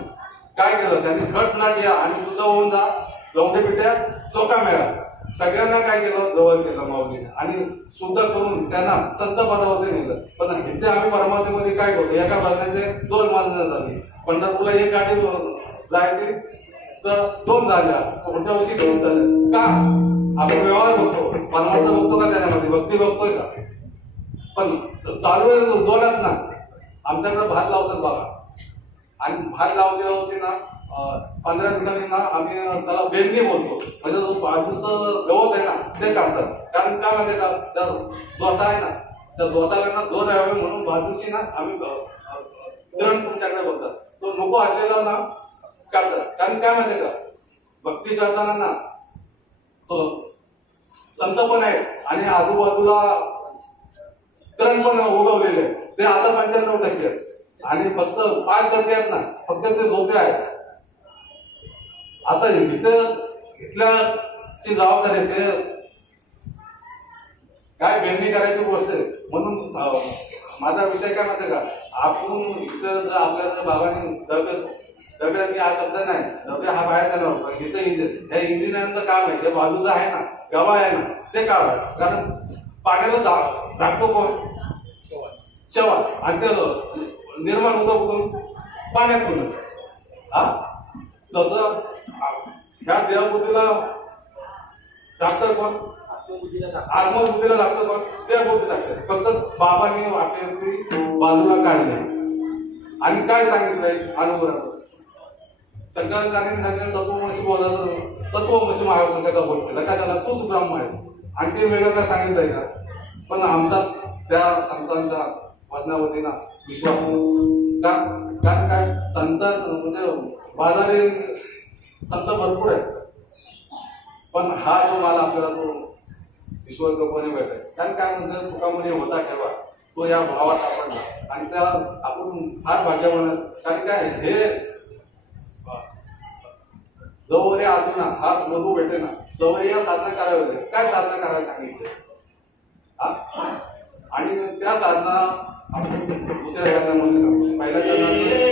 काय केलं त्यांनी, घट नाट या आणि शुद्ध होऊन जा, लवटे पिट्या चोका मिळा, सगळ्यांना काय केलं, जवळ केलं माऊलीने आणि शुद्ध करून त्यांना संत पदावरती नेलं. पण इथे आम्ही परमात्मेमध्ये काय करतो, एका बघण्याचे 2 मानण्या झाली. पंढरपूरला 1 गाडी जायची तर 2 झाल्या, पुढच्या वर्षी 2 झाल्या. का? आपण व्यवहार बघतो, परमार्थ बघतो का त्याच्यामध्ये, भक्ती बघतोय का? पण चालू आहे 2च ना. आमच्याकडे भात लावतात बघा, आणि भात लावले होते ना 15 दिवसांनी ना आम्ही त्याला बेंदी बोलतो, म्हणजे जो बाजूचं गवत आहे ना ते काढतात. कारण काय माहिती का, तर दोता आहे ना, त्या दोताला ना 2 यावे म्हणून बाजूशी ना आम्ही किरण तुमच्याकडे बोलतात, तो नको आलेला ना काढतात. कारण काय माहिती का, भक्ती करताना ना तो संत पण आहे आणि आजूबाजूला किरण पण उगवलेले, ते आता 95% आहेत आणि फक्त 5% आहेत ना, फक्त ते धोते आहेत. आता इथल्याची जबाबदारी ते काय बेंदी करायची गोष्ट आहे. म्हणून माझा विषय काय माहिती का, आपण इथं जर आपल्या बाबांनी डबे मी हा शब्द नाही, डबे हा बाहेर झाला होता, इथं इंजिन, ह्या इंजिनियरचं काम आहे, जे बाजूचं आहे ना गवा आहे ना ते काढा. कारण पाण्याला झाकतो कोण, शेवा, आणि ते निर्माण होतं कुठून, पाण्यातून. हा तसं ह्या देवबुद्धीला झाकतं कोण, आत्मबुद्धीला झाकतं कोण, त्या बुद्धी लागतात. फक्त बाबांनी आपल्या बाजूला काढले आणि काय सांगितलंय अनुभवात, शंकराचार्यांनी सांगितलं तत्वमसी बोलायचं, तत्वमसी महाराजांचा बोल केला काय झाला, तूच ब्रह्म आहे. आणखी वेगळं काय सांगितलंय का? पण आमचा त्या संतांच्या वचनावरती ना विश्वास का, कारण काय संत म्हणजे बाजारी संत भरपूर आहे, पण हा जो मला आपल्याला तो ईश्वर कृपेने भेटला. कारण काय म्हणतात, तुका म्हणे होता ठेवा, तो या भावात सापडला आणि त्या आपण फार भाग्यवान. कारण काय हे जवळ आलो ना, हा मधू भेटे ना, जवळ या साधना करावी होते. काय साधना करायला सांगितले, आणि त्या साधना आपण दुसऱ्या चरणामध्ये सांगतो. पहिल्या चरणामध्ये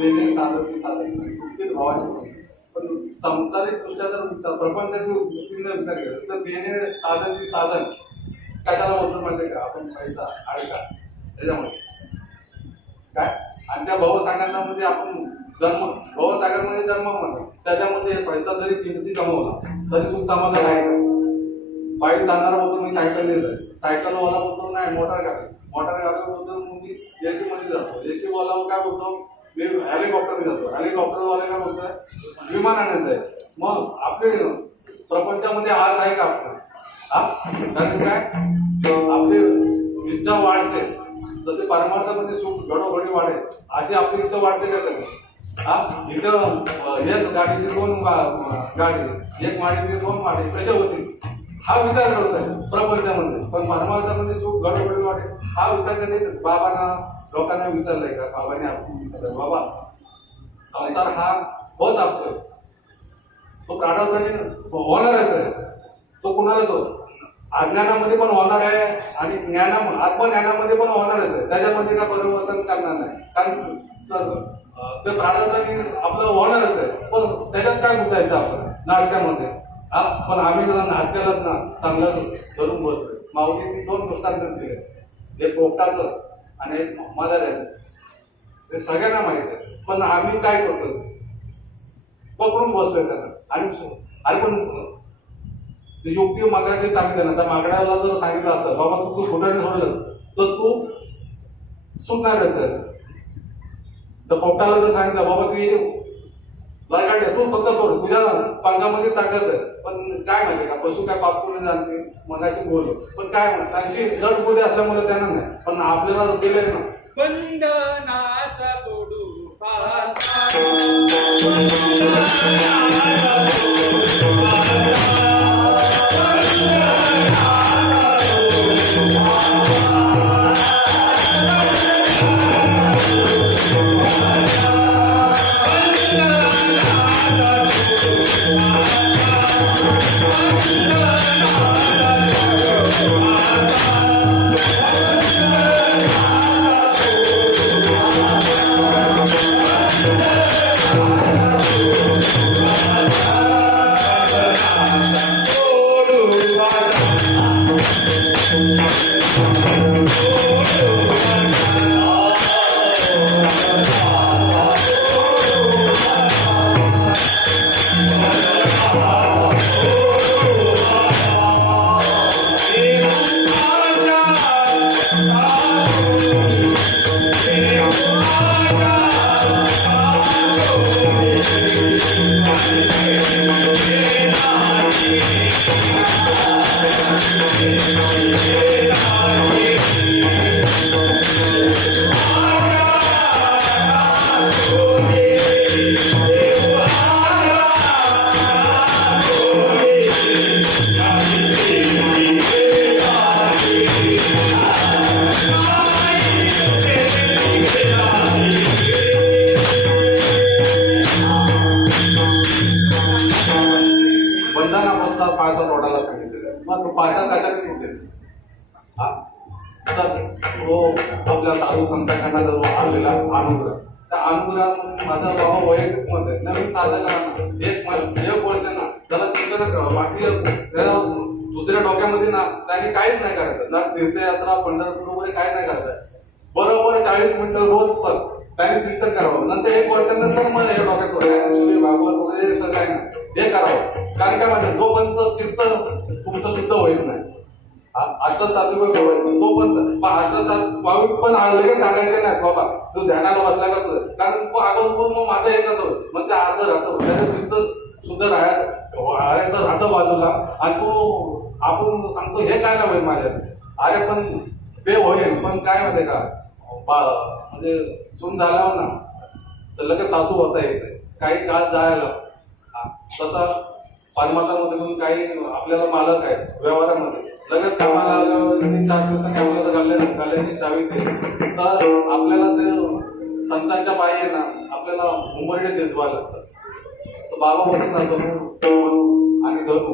वेगळे साधन साधन प्रत्येक भावाचे पण. पण संसारिक दृष्ट्या जर प्रपंचाच्या दृष्टीने विचार केला तर देणे साधन ती साधन कशाला बोलतो म्हणजे का आपण पैसा अडका त्याच्यामध्ये काय आणि त्या भवसागरामध्ये आपण जन्म भवसागरमध्ये जन्म म्हणतो त्याच्यामध्ये पैसा जरी किमती कमवला तरी सुख समाधान आहे का? पायी चालणारा बोलतो मी सायकलने जाईल, सायकलवाला बोलतो नाही मोटार गाडी बोलतो मी एसी मध्ये जातो, एसी वाला काय बोलतो मी हेलिकॉप्टरने जातो, हेलिकॉप्टरवाले काय बोलतोय विमानाने जाईल. मग आपले प्रपंचामध्ये आज आहे का आपण कारण काय आपली इच्छा वाढते जसे परमार्थामध्ये सुख घडोघडी वाढेल अशी आपली इच्छा वाढते का कधी इथं एक गाडीची दोन गाडी एक माडीची दोन माडी कशा होतील हा विचार करतोय प्रपंचामध्ये. पण परमार्थामध्ये सुख घडोघडी वाढेल हा विचार कधी बाबांना लोकांना विचारलाय का? बाबांनी आपण विचारलंय बाबा संसार हा होत असतोय तो प्रारब्धाने होणारच आहे तो कुणालाच होतो अज्ञानामध्ये पण होणार आहे आणि आत्मज्ञानामध्ये पण होणारच आहे त्याच्यामध्ये काय परिवर्तन करणार नाही कारण ते प्रारब्धाने आपलं होणारच आहे. पण त्याच्यात काय गुंतायचं आपण नाशकामध्ये पण आम्ही नाशकालाच ना चांगलं धरून बोलतोय. माऊलींनी दोन दृष्टांत दिले एक पोपटाचं आणि एक मदाऱ्याचं ते सगळ्यांना माहिती आहे. पण आम्ही काय करतो पकडून बसतोय त्यांना आणि पण युक्ती मागायची चांगली ना त्या मागण्याला जर सांगितलं असतं बाबा तू खोट्याने सोडलं तर तू सुटणारच आहे. तर पोपटाला जर सांगितलं बाबा तू लढाड्या तू फक्त सोड तुझ्या पंखामध्ये ताकद आहे पण काय माहिती का पशु काय पापू जाणते मगाशी बोललो पण काय त्यांची जड बोली असल्यामुळे त्यांना नाही पण आपल्याला दिलंय ना बंधनाचा तोडू पासा पाशा तोडायला सांगितलेलं मग तो पाशा कशाने निघते तर तो आपल्या साधू संतांना जो आलेला अनुग्रह त्या अनुग्रहात माझा बाबा वैयक्तिक मत आहे नवीन साधकांना एक वर्ष ना त्याला चिंतन करावं बाकी दुसऱ्या डोक्यामध्ये ना त्याने काहीच नाही करायचं ना तीर्थयात्रा पंढरपूर वगैरे काय नाही करायचं बरोबर 40 मिनिटं रोज सर त्याने चिंतन करावं नंतर 1 वर्षानंतर मग हे डोक्यात भागवत वगैरे सगळं काय ना हे करावं कारण काय माझं जोपर्यंत चित्त तुमचं शुद्ध होईल नाही अष्टसात्विक ठेवायचं तोपर्यंत अष्टसात्विक पण लगेच सांगायचे नाही बाबा तू ध्यानाला बसला का तुझं कारण तो अगोदर मग माझं हे कसं होईल मग ते अर्ध राहतं त्याचं चित्त सुद्धा राहायचं राहतं बाजूला, आणि तो आपण सांगतो हे काय ना होईल माझ्या. अरे पण ते होईल, पण काय माहिती का, म्हणजे सून झाल्यावर ना तर लगेच सासू होता येते, काही काळ जायला लागतो. तसा परमात्मामध्ये पण काही आपल्याला मालक आहे व्यवहारामध्ये, लगेच कामाला आल्यावर 3-4 दिवसांनी आपल्याला घालायची सावी केली तर आपल्याला ते संतांच्या पायी ना आपल्याला उंबरडे देजवायला लागतात. तर बाबा म्हणत ना धनु आणि धनु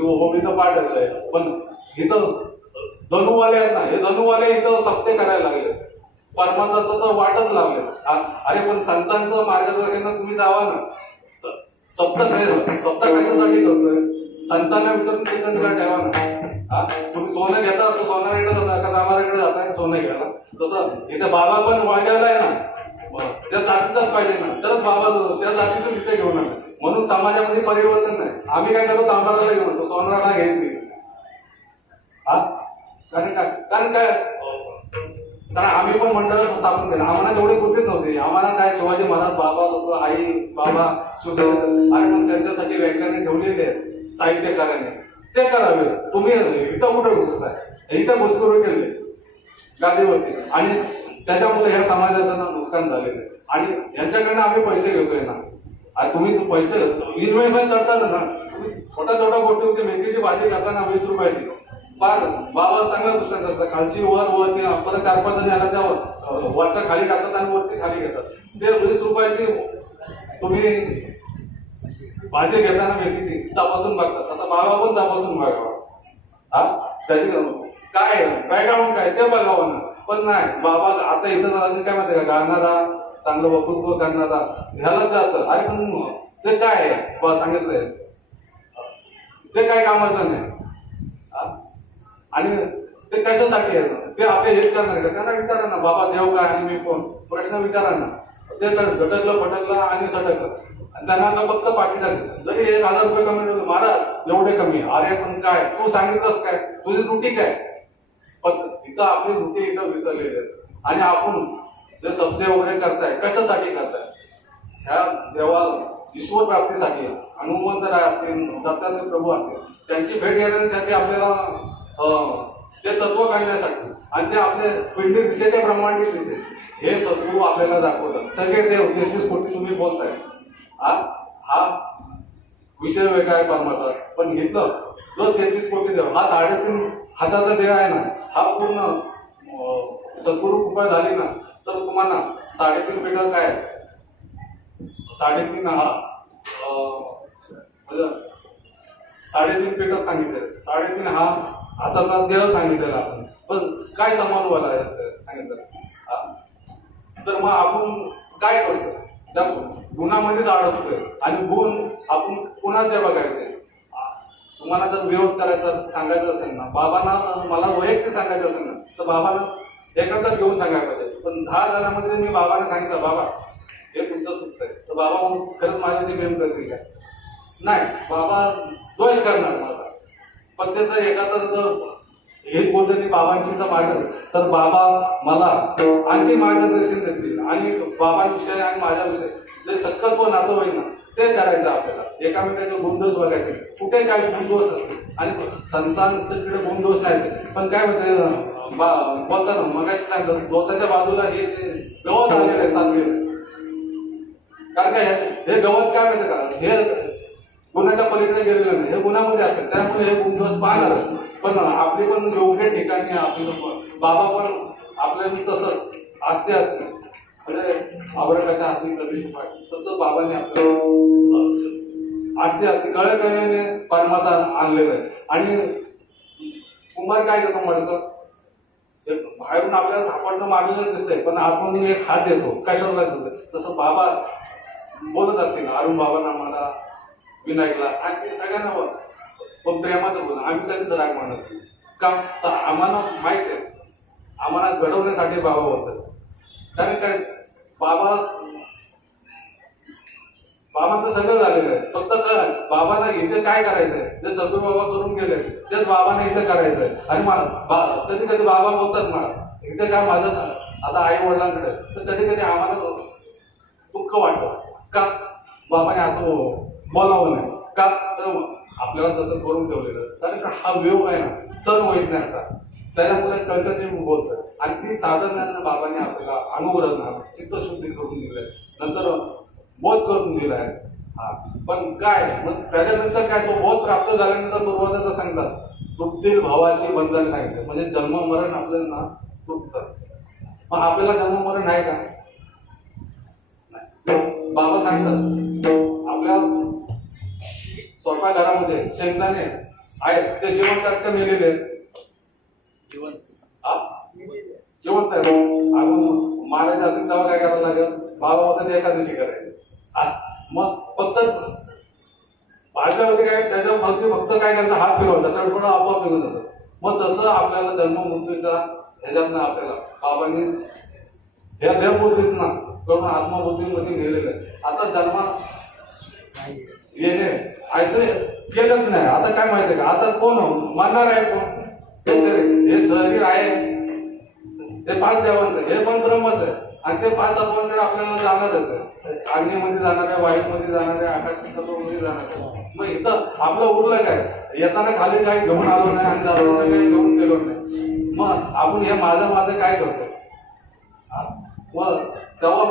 हो मी तर पाठ आहे, पण इथं धनुवाले आहेत ना, हे धनुवाले इथं सप्ते करायला लागले, परमात्माचं तर वाटच लागले. अरे पण संतांचं मार्गदर्शन तुम्ही जावा ना. सप्त कशासाठी करतोय? संतांना विचारून कीर्तन ठेवा ना. तुम्ही सोनं घेता तर सोनाकडे जाता का दामाकडे जाता सोनं घ्यायला, तसं इथे बाबा पण वागायला आहे ना, त्या जातीचाच पाहिजे ना, तरच बाबा त्या जातीचं तिथे घेऊन आले. म्हणून समाजामध्ये परिवर्तन नाही. आम्ही काय करतो, तांबाराला घेऊन येतो, सोनाला घेत नाही. कारण आम्ही पण मंडळ स्थापन केलं, आम्हाला तेवढे बुद्धीच नव्हते. आम्हाला काय शिवाजी महाराज बाबा लोक, आई बाबा सुचवलं, आणि मग त्यांच्यासाठी व्याख्याने ठेवलेले आहेत साहित्यकारांनी, ते करावे. तुम्ही इथं कुठे घुसताय? इथं घुसखोरी केली गादीवरती, आणि त्याच्यामुळे ह्या समाजाचं नुकसान झालेलं आहे. आणि यांच्याकडनं आम्ही पैसे घेतोय ना. आणि तुम्ही पैसे इन्व्हेस्टमेंट करताना ना, तुम्ही छोट्या गोष्टी होती, मेथीची भाजी करताना 20 रुपयाची, फार बाबा चांगला दृष्टांत असतात. खालची वरची परत 4-5 जण याला त्या वरच्या खाली टाकतात आणि वरची खाली घेतात. ते 20 रुपयाची तुम्ही भाजी घेताना मेथीची तपासून बघतात, तसं बाबा पण तपासून बघावा. त्याची काय बॅकग्राऊंड काय ते बघावं ना. पण नाही, बाबा आता इथं काय माहिती का, गाणारा चांगलं वक्तृत्व करणारा ह्यालाच जातं. अरे पण ते काय आहे सांगितलंय, ते काय कामाचं नाही. आणि ते कशासाठी आहे, ते आपले हेच करणार का? त्यांना विचारा ना, बाबा देव काय आणि मी कोण, प्रश्न विचारा ना. ते गटकलं फटकलं आणि सटकलं, आणि त्यांना आता फक्त पाकिट असेल. जरी 1000 रुपये कमी होते, महाराज एवढे कमी. अरे पण काय तू सांगितलंस काय, तुझी त्रुटी काय? पण इथं आपली त्रुटी इथं विसरलेली आहे. आणि आपण जे शब्द वगैरे करताय कशासाठी करताय? ह्या देवा ईश्वर प्राप्तीसाठी, हनुमंत राय असतील, दत्तात्रय प्रभू असतील, त्यांची भेट घेण्यासाठी आपल्याला ते तत्व काढण्यासाठी, आणि ते आपले पिंडी दिशेच्या ब्रह्मांडी दिशे हे सद्गुरू आपल्याला दाखवतात. सगळे देव 33 कोटी तुम्ही बोलताय, हा विषय वेगळा आहे परमात्मा. पण इथं जो 33 कोटी देव, हा 3.5 हाताचा देव आहे ना, हा पूर्ण सद्गुरू कृपा झाली ना तर तुम्हाला 3.5 पिढं काय 3.5 3.5 पिढं सांगितलं. 3.5 हा हाताचा देह सांगितलेला आपण, पण काय समान व्हायला सांगितलं. तर मग आपण काय करतो, त्या गुणामध्येच अडकतोय. आणि गुण आपण कुणाचे बघायचे? तुम्हाला जर विरोध करायचा सांगायचं असेल ना, बाबांना मला वैयक्तिक सांगायचं असेल ना, तर बाबांना एकत्र घेऊन सांगायला पाहिजे. पण 10 जणांमध्ये मी बाबांना सांगितलं, बाबा हे तुमचं चुकतंय, तर बाबा म्हणून खरंच माझ्या ते प्रेम करतील काय? नाही, बाबा दोष करणार माझा. पण ते जर एखादा हेच बोलतो बाबांशी तर मागत, तर बाबा मला आणखी मार्गदर्शन देतील. आणि बाबांविषयी आणि माझ्याविषयी जे संकल्प नातं होईल ना, ते करायचं आपल्याला. एकामेकाचे गुणदोष बघायचे, कुठे काय गुणदोष असते. आणि संतांकडे गुणदोष नाही, पण काय म्हणते बोलताना मग सांगतात, गवताच्या बाजूला हे गवत आलेलं आहे सांगलेलं. कारण काय हे गवत काय माहिती का, हे गुन्ह्याच्या पलीकडे गेलेलं नाही, हे गुन्ह्यामध्ये असतात. त्यामुळे हे गुणदोष पाहणार. पण आपली पण योग्य ठिकाणी आपली बाबा पण आपल्याला तसं असते म्हणजे आवड कशा हाती कधी तसं बाबांनी आपल्याला असते कळकळीने परमात्मा आणलेलं आहे. आणि कुंभार काय करतो म्हणतं, बाहेरून आपल्याला सापडणं मागलेलं दिसतंय, पण आपण एक हात देतो कशाला देतो. तसं बाबा बोलत असतील अरुण बाबांना, मला विनायकला, आणि सगळ्यांना पण प्रेमाचं बोलणं. आम्ही कधीच राग म्हणत का, तर आम्हाला माहित आहे आम्हाला घडवण्यासाठी बाबा होतं. कारण काय बाबांचं सगळं झालेलं आहे. फक्त काय बाबांना इथे काय करायचंय, जे सद्गुरू बाबा करून गेले तेच बाबांना इथे करायचंय. आणि कधी कधी बाबा बोलतात मला इथे काय माझं आता आई वडिलांकडे, तर कधी कधी आम्हाला दुःख वाटतं का बाबाने असं बोलावं नाही का तर आपल्याला तसं करून ठेवलेलं कारण का हा वेळ आहे ना सण होत नाही आता त्याच्यामुळे कळकत बोलतोय आणि ती साधन बाबांनी आपल्याला अनुग्रह चित्तशुद्धी करून दिलंय नंतर बोध करून दिलाय हा पण काय मग त्याच्यानंतर काय तो बोध प्राप्त झाल्यानंतर पूर्वजांचा सांगतात तुटतील भावाची बंधन सांगितलं म्हणजे जन्म मरण आपल्याला तुटतं मग आपल्याला जन्म मरण आहे का बाबा सांगतात आपल्या स्वतः घरामध्ये शेंगदाणे आहेत ते जिवंत आहेत का मेलेले आहेत जिवंत आहेत आपण महाराज असेल तेव्हा काय करावं लागेल बाबा होता ते एकादशी करायची मग फक्त भाजल्यामध्ये काय त्याच्या फक्त काय करायचं हात फिरवतात तर थोडं आपोआप निघून जातं मग तसं आपल्याला जन्म मृत्यूचा ह्याच्यातनं आपल्याला बाबांनी ह्या देवबुद्धीतनं करून आत्मबुद्धीमध्ये नेलेलं आहे आता जन्म येणे असं केलंच नाही आता काय माहिती आहे का आता कोण मानणार आहे कोण हे शरीर आहे ते 5 देवांचं हे पण ब्रह्मच आहे आणि ते 5 आपण आपल्याला जाणारच आहे अग्नीमध्ये जाणार आहे वायूमध्ये जाणार आहे आकाशात तत्वामध्ये जाणार आहे मग इथं आपलं उरलं काय येताना खाली काही घेऊन आलो नाही आणि जाताना काही घेऊन गेलो नाही मग आपण हे माझं काय करतो मग तेव्हा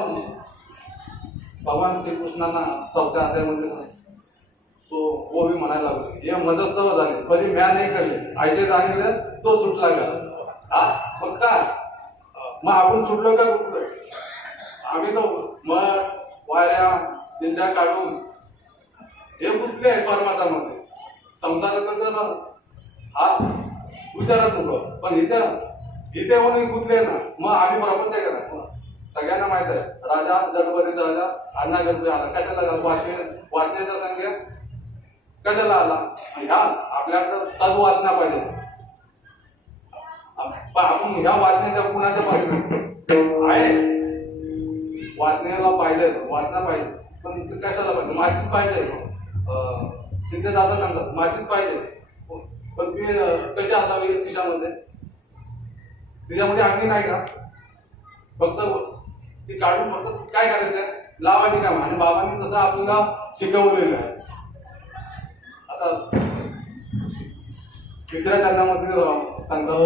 भगवान श्रीकृष्णांना 4थ्या अध्यायामध्ये तो वो भी म्हणायला लागलो हे मजस्तव झाले परी म्या नाही करले ऐसे जाणले तो सुटला का मग काय मग आपण सुटलो का कुठलं आम्ही तो मग वाऱ्या चिंध्या काढून हे कुठले आहे परमात्मामध्ये संसारात तर हा विचारत नको पण इथे म्हणून कुठले ना मग आम्ही प्रपंच करा सगळ्यांना माहित आहे राजा जडपरीत राजा अण्णा गणपती आला कशाला वाचण्याचा संख्या कशाला आला ह्या आपल्याकडं सर्व वाचना पाहिजे पण आपण ह्या वाचण्याच्या कुणाच्या पाहिजे आहे वाचण्याला पाहिजे वाचना पाहिजे पण कशाला पाहिजे माझीच पाहिजे शिंदे दादा सांगतात माझीच पाहिजे पण ती कशी असावी खिशामध्ये तिच्यामध्ये अग्नी नाही का फक्त ती काढून फक्त काय करायचं लावायची काम आणि बाबांनी तसं आपल्याला शिकवलेलं आहे आता 3ऱ्या चरणामध्ये सांगतात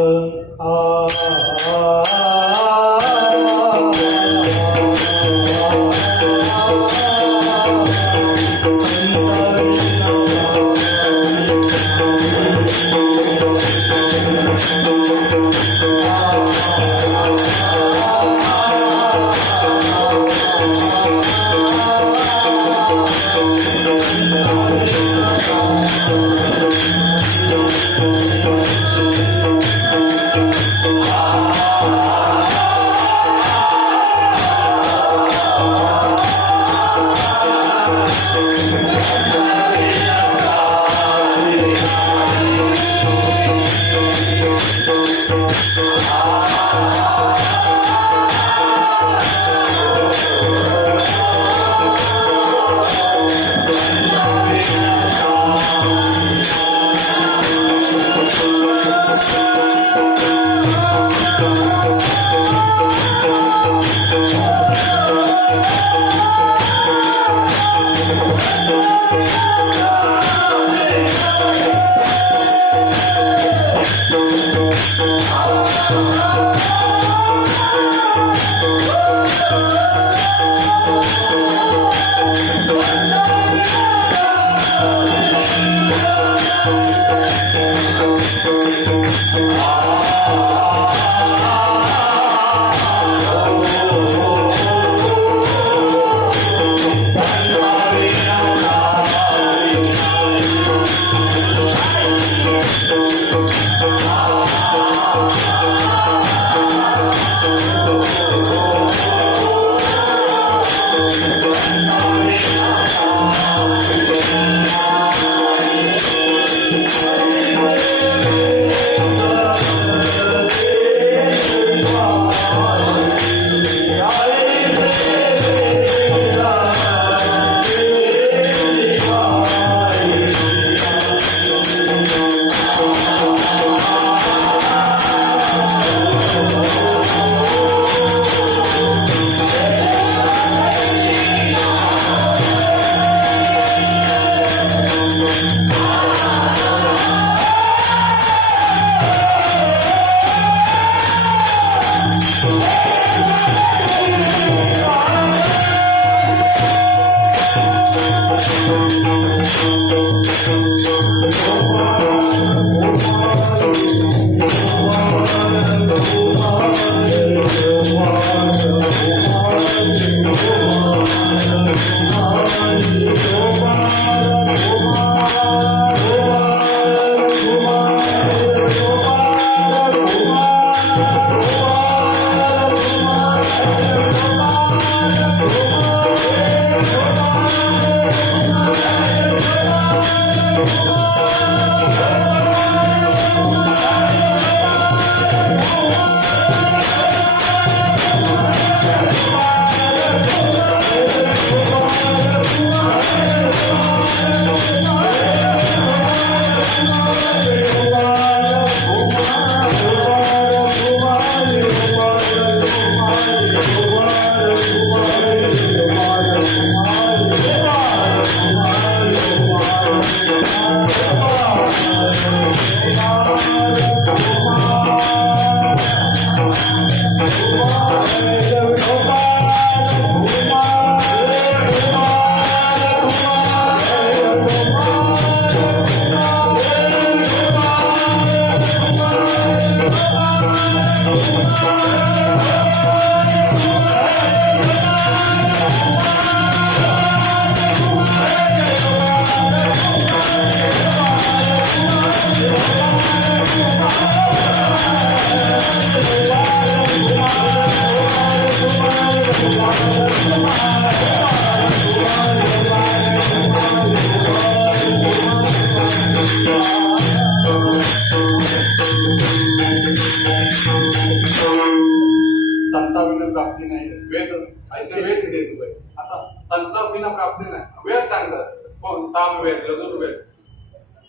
संताविना प्राप्ती नाही वेद ऐसे वेद देतो बाई आता संताविना प्राप्ती नाही वेद सांगतात कोण सामवेद यजुर्वेद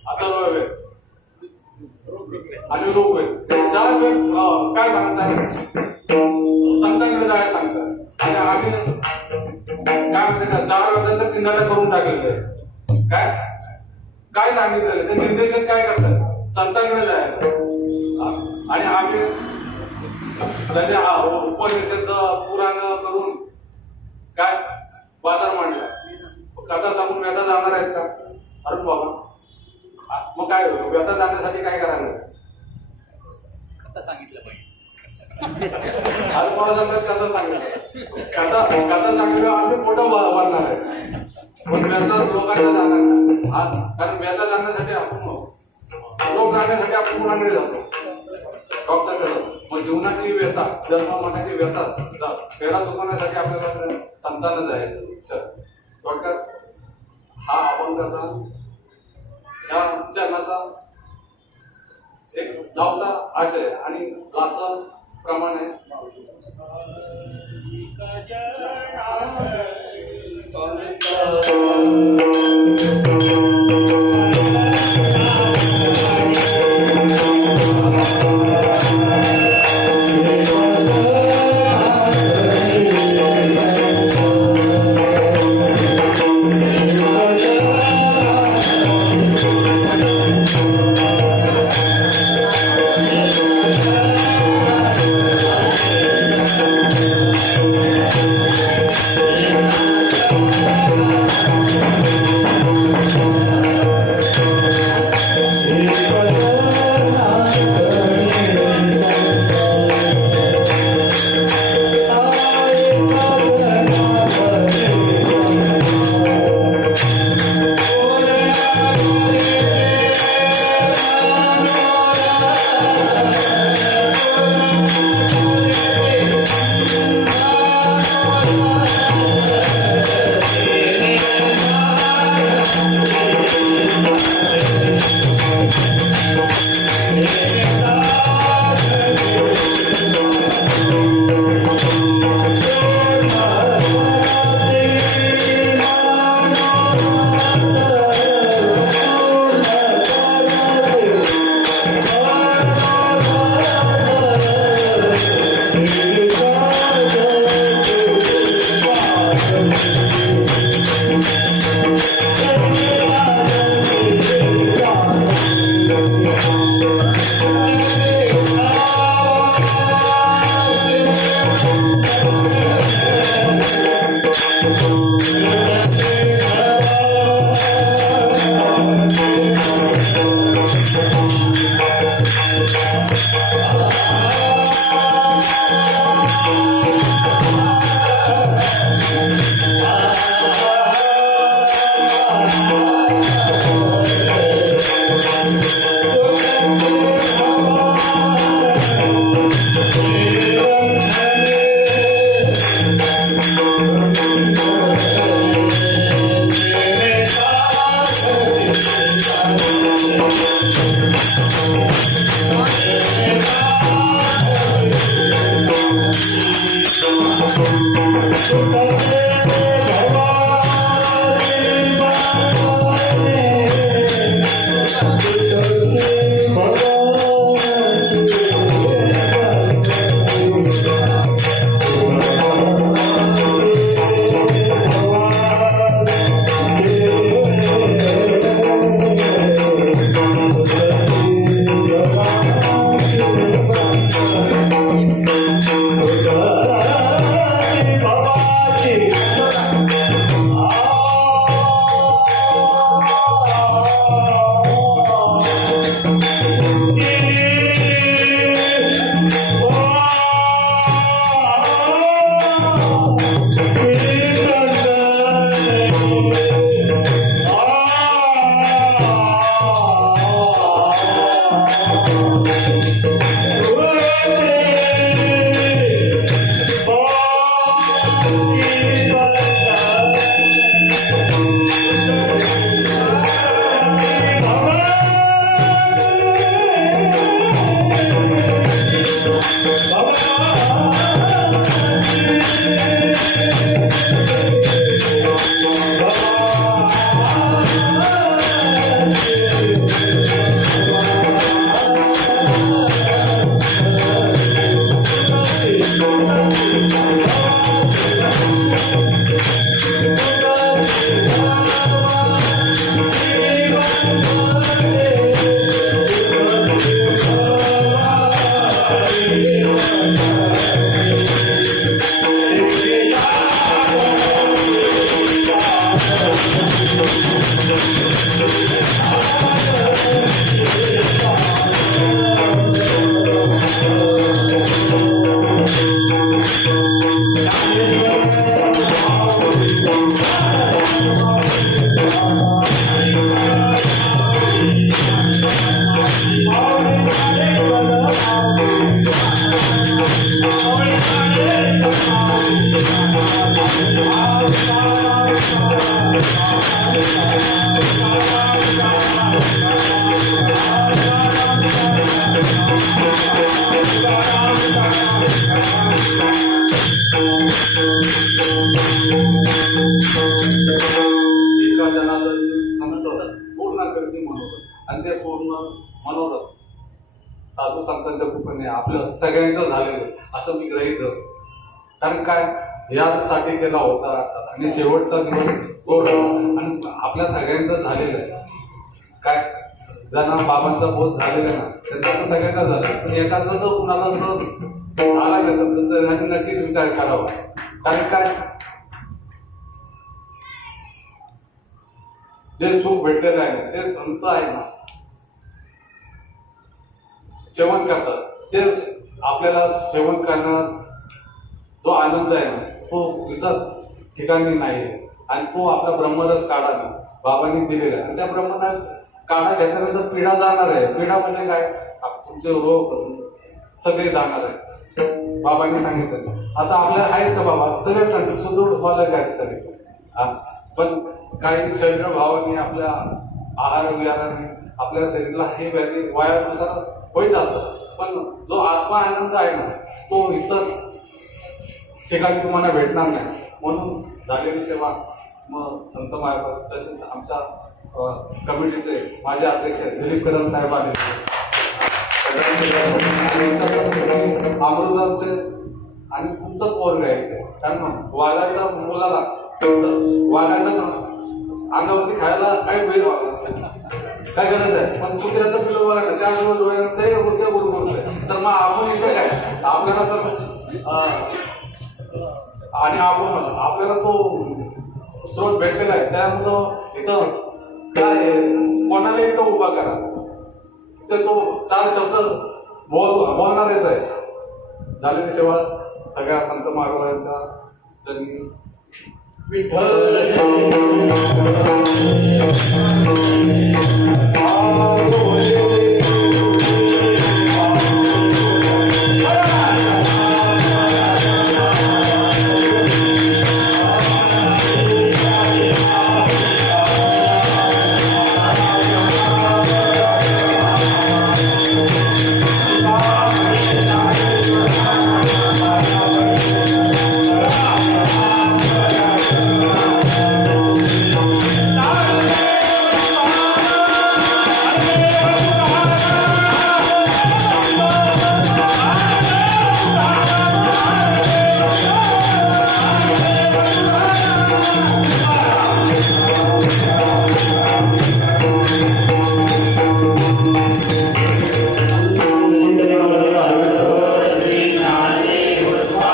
अथर्ववेद आणि ऋग्वेद चार वेद काय सांगतात संतांकडे जायला सांगतात आणि आम्ही काय म्हणते का चार वेदाचा चिंधडा करून टाकलेलं आहे काय काय सांगितलं ते निर्देशन काय करतात संतांकडे जायला आणि आम्ही त्याने उपनिषद पुराण करून काय बाजार मांडला कथा सांगून व्यथा जाणार आहेत का अरे बाबा मग काय व्यथा जाण्यासाठी काय करायला आता सांगितलं पाहिजे अरे मला सांगतात कथा सांगितलं कथा सांगितलं आम्ही मोठं बनणार आहे पण व्यथा लोकांना जाणार नाही कारण व्यथा जाण्यासाठी आपण रोग जाण्यासाठी आपण मुलांकडे जातो डॉक्टरकडे जातो मग जीवनाची व्यथा जन्म मनाची व्यथा फेरा चुकवण्यासाठी आपल्याला संतान जायचं थोडक्यात हा आपण कसा या चरणाचा एक धावता आशय आणि लासन प्रमाणे एका जनाचं मनोरथ पूर्ण करते मनोरथ आणि ते पूर्ण मनोरथ साधू संतांच्या कृपेने आपलं सगळ्यांचं झालेलं असं मी गृहीत धरतो. कारण काय यासाठी केला होता आणि शेवटचा दिवस गोड आणि आपल्या सगळ्यांचं झालेलं आहे. काय ज्यांना बाबांचा बोध झालेला ना त्यांचा तर सगळ्यांचा झाला, पण एखादा जर कुणाला जर आला नसेल तर त्यांनी नक्कीच विचार करावा. कारण काय जे सुख भेटलेलं आहे ना ते संत आहे ना सेवन करतात, ते आपल्याला सेवन करण्यात जो आनंद आहे ना तो इतर ठिकाणी नाही आहे. आणि तो आपला ब्रह्मरस काढा ना बाबांनी दिलेला आहे आणि त्या ब्रह्मरस काढा घेतल्यानंतर पिढा जाणार आहे. पिढा म्हणजे काय तुमचे रोग सगळे जाणार आहे. बाबांनी सांगितलं आता आपल्या आहेत का बाबा सगळे कंट्रोल सुदृढ व्हायला काय सगळे, पण काही शरीर भावाने आपल्या आहार विहाराने आपल्या शरीराला हे व्याधी वयानुसार होईत असतात. पण जो आत्मा आनंद आहे ना तो इतर ठिकाणी तुम्हाला भेटणार नाही. म्हणून झालेली सेवा मग संत मार्फत तसेच आमच्या कमिटीचे माझे अध्यक्ष दिलीप कदम साहेब आले, अमृतांचे आणि तुमचं पोरग आहे. कारण वाघाच्या मुलाला वाघाच्या अंगावरती खायला काय वेळ काय गरज आहे, पण कुत्र्याचं पिलं बघा ना 4 दिवस डोळ्यानंतर ते कुत्र्या बरोबर आहे. तर मग आपण इथे काय आपल्याला तर आणि आपण आपल्याला तो स्रोत भेटलेला आहे. त्यामुळं इथं काय कोणाला इथं उभा करा तिथे तो 4 शब्द बोलणारच आहे. झालेली सेवा सगळ्या संत महाराजांच्या चरणी विठ्ठल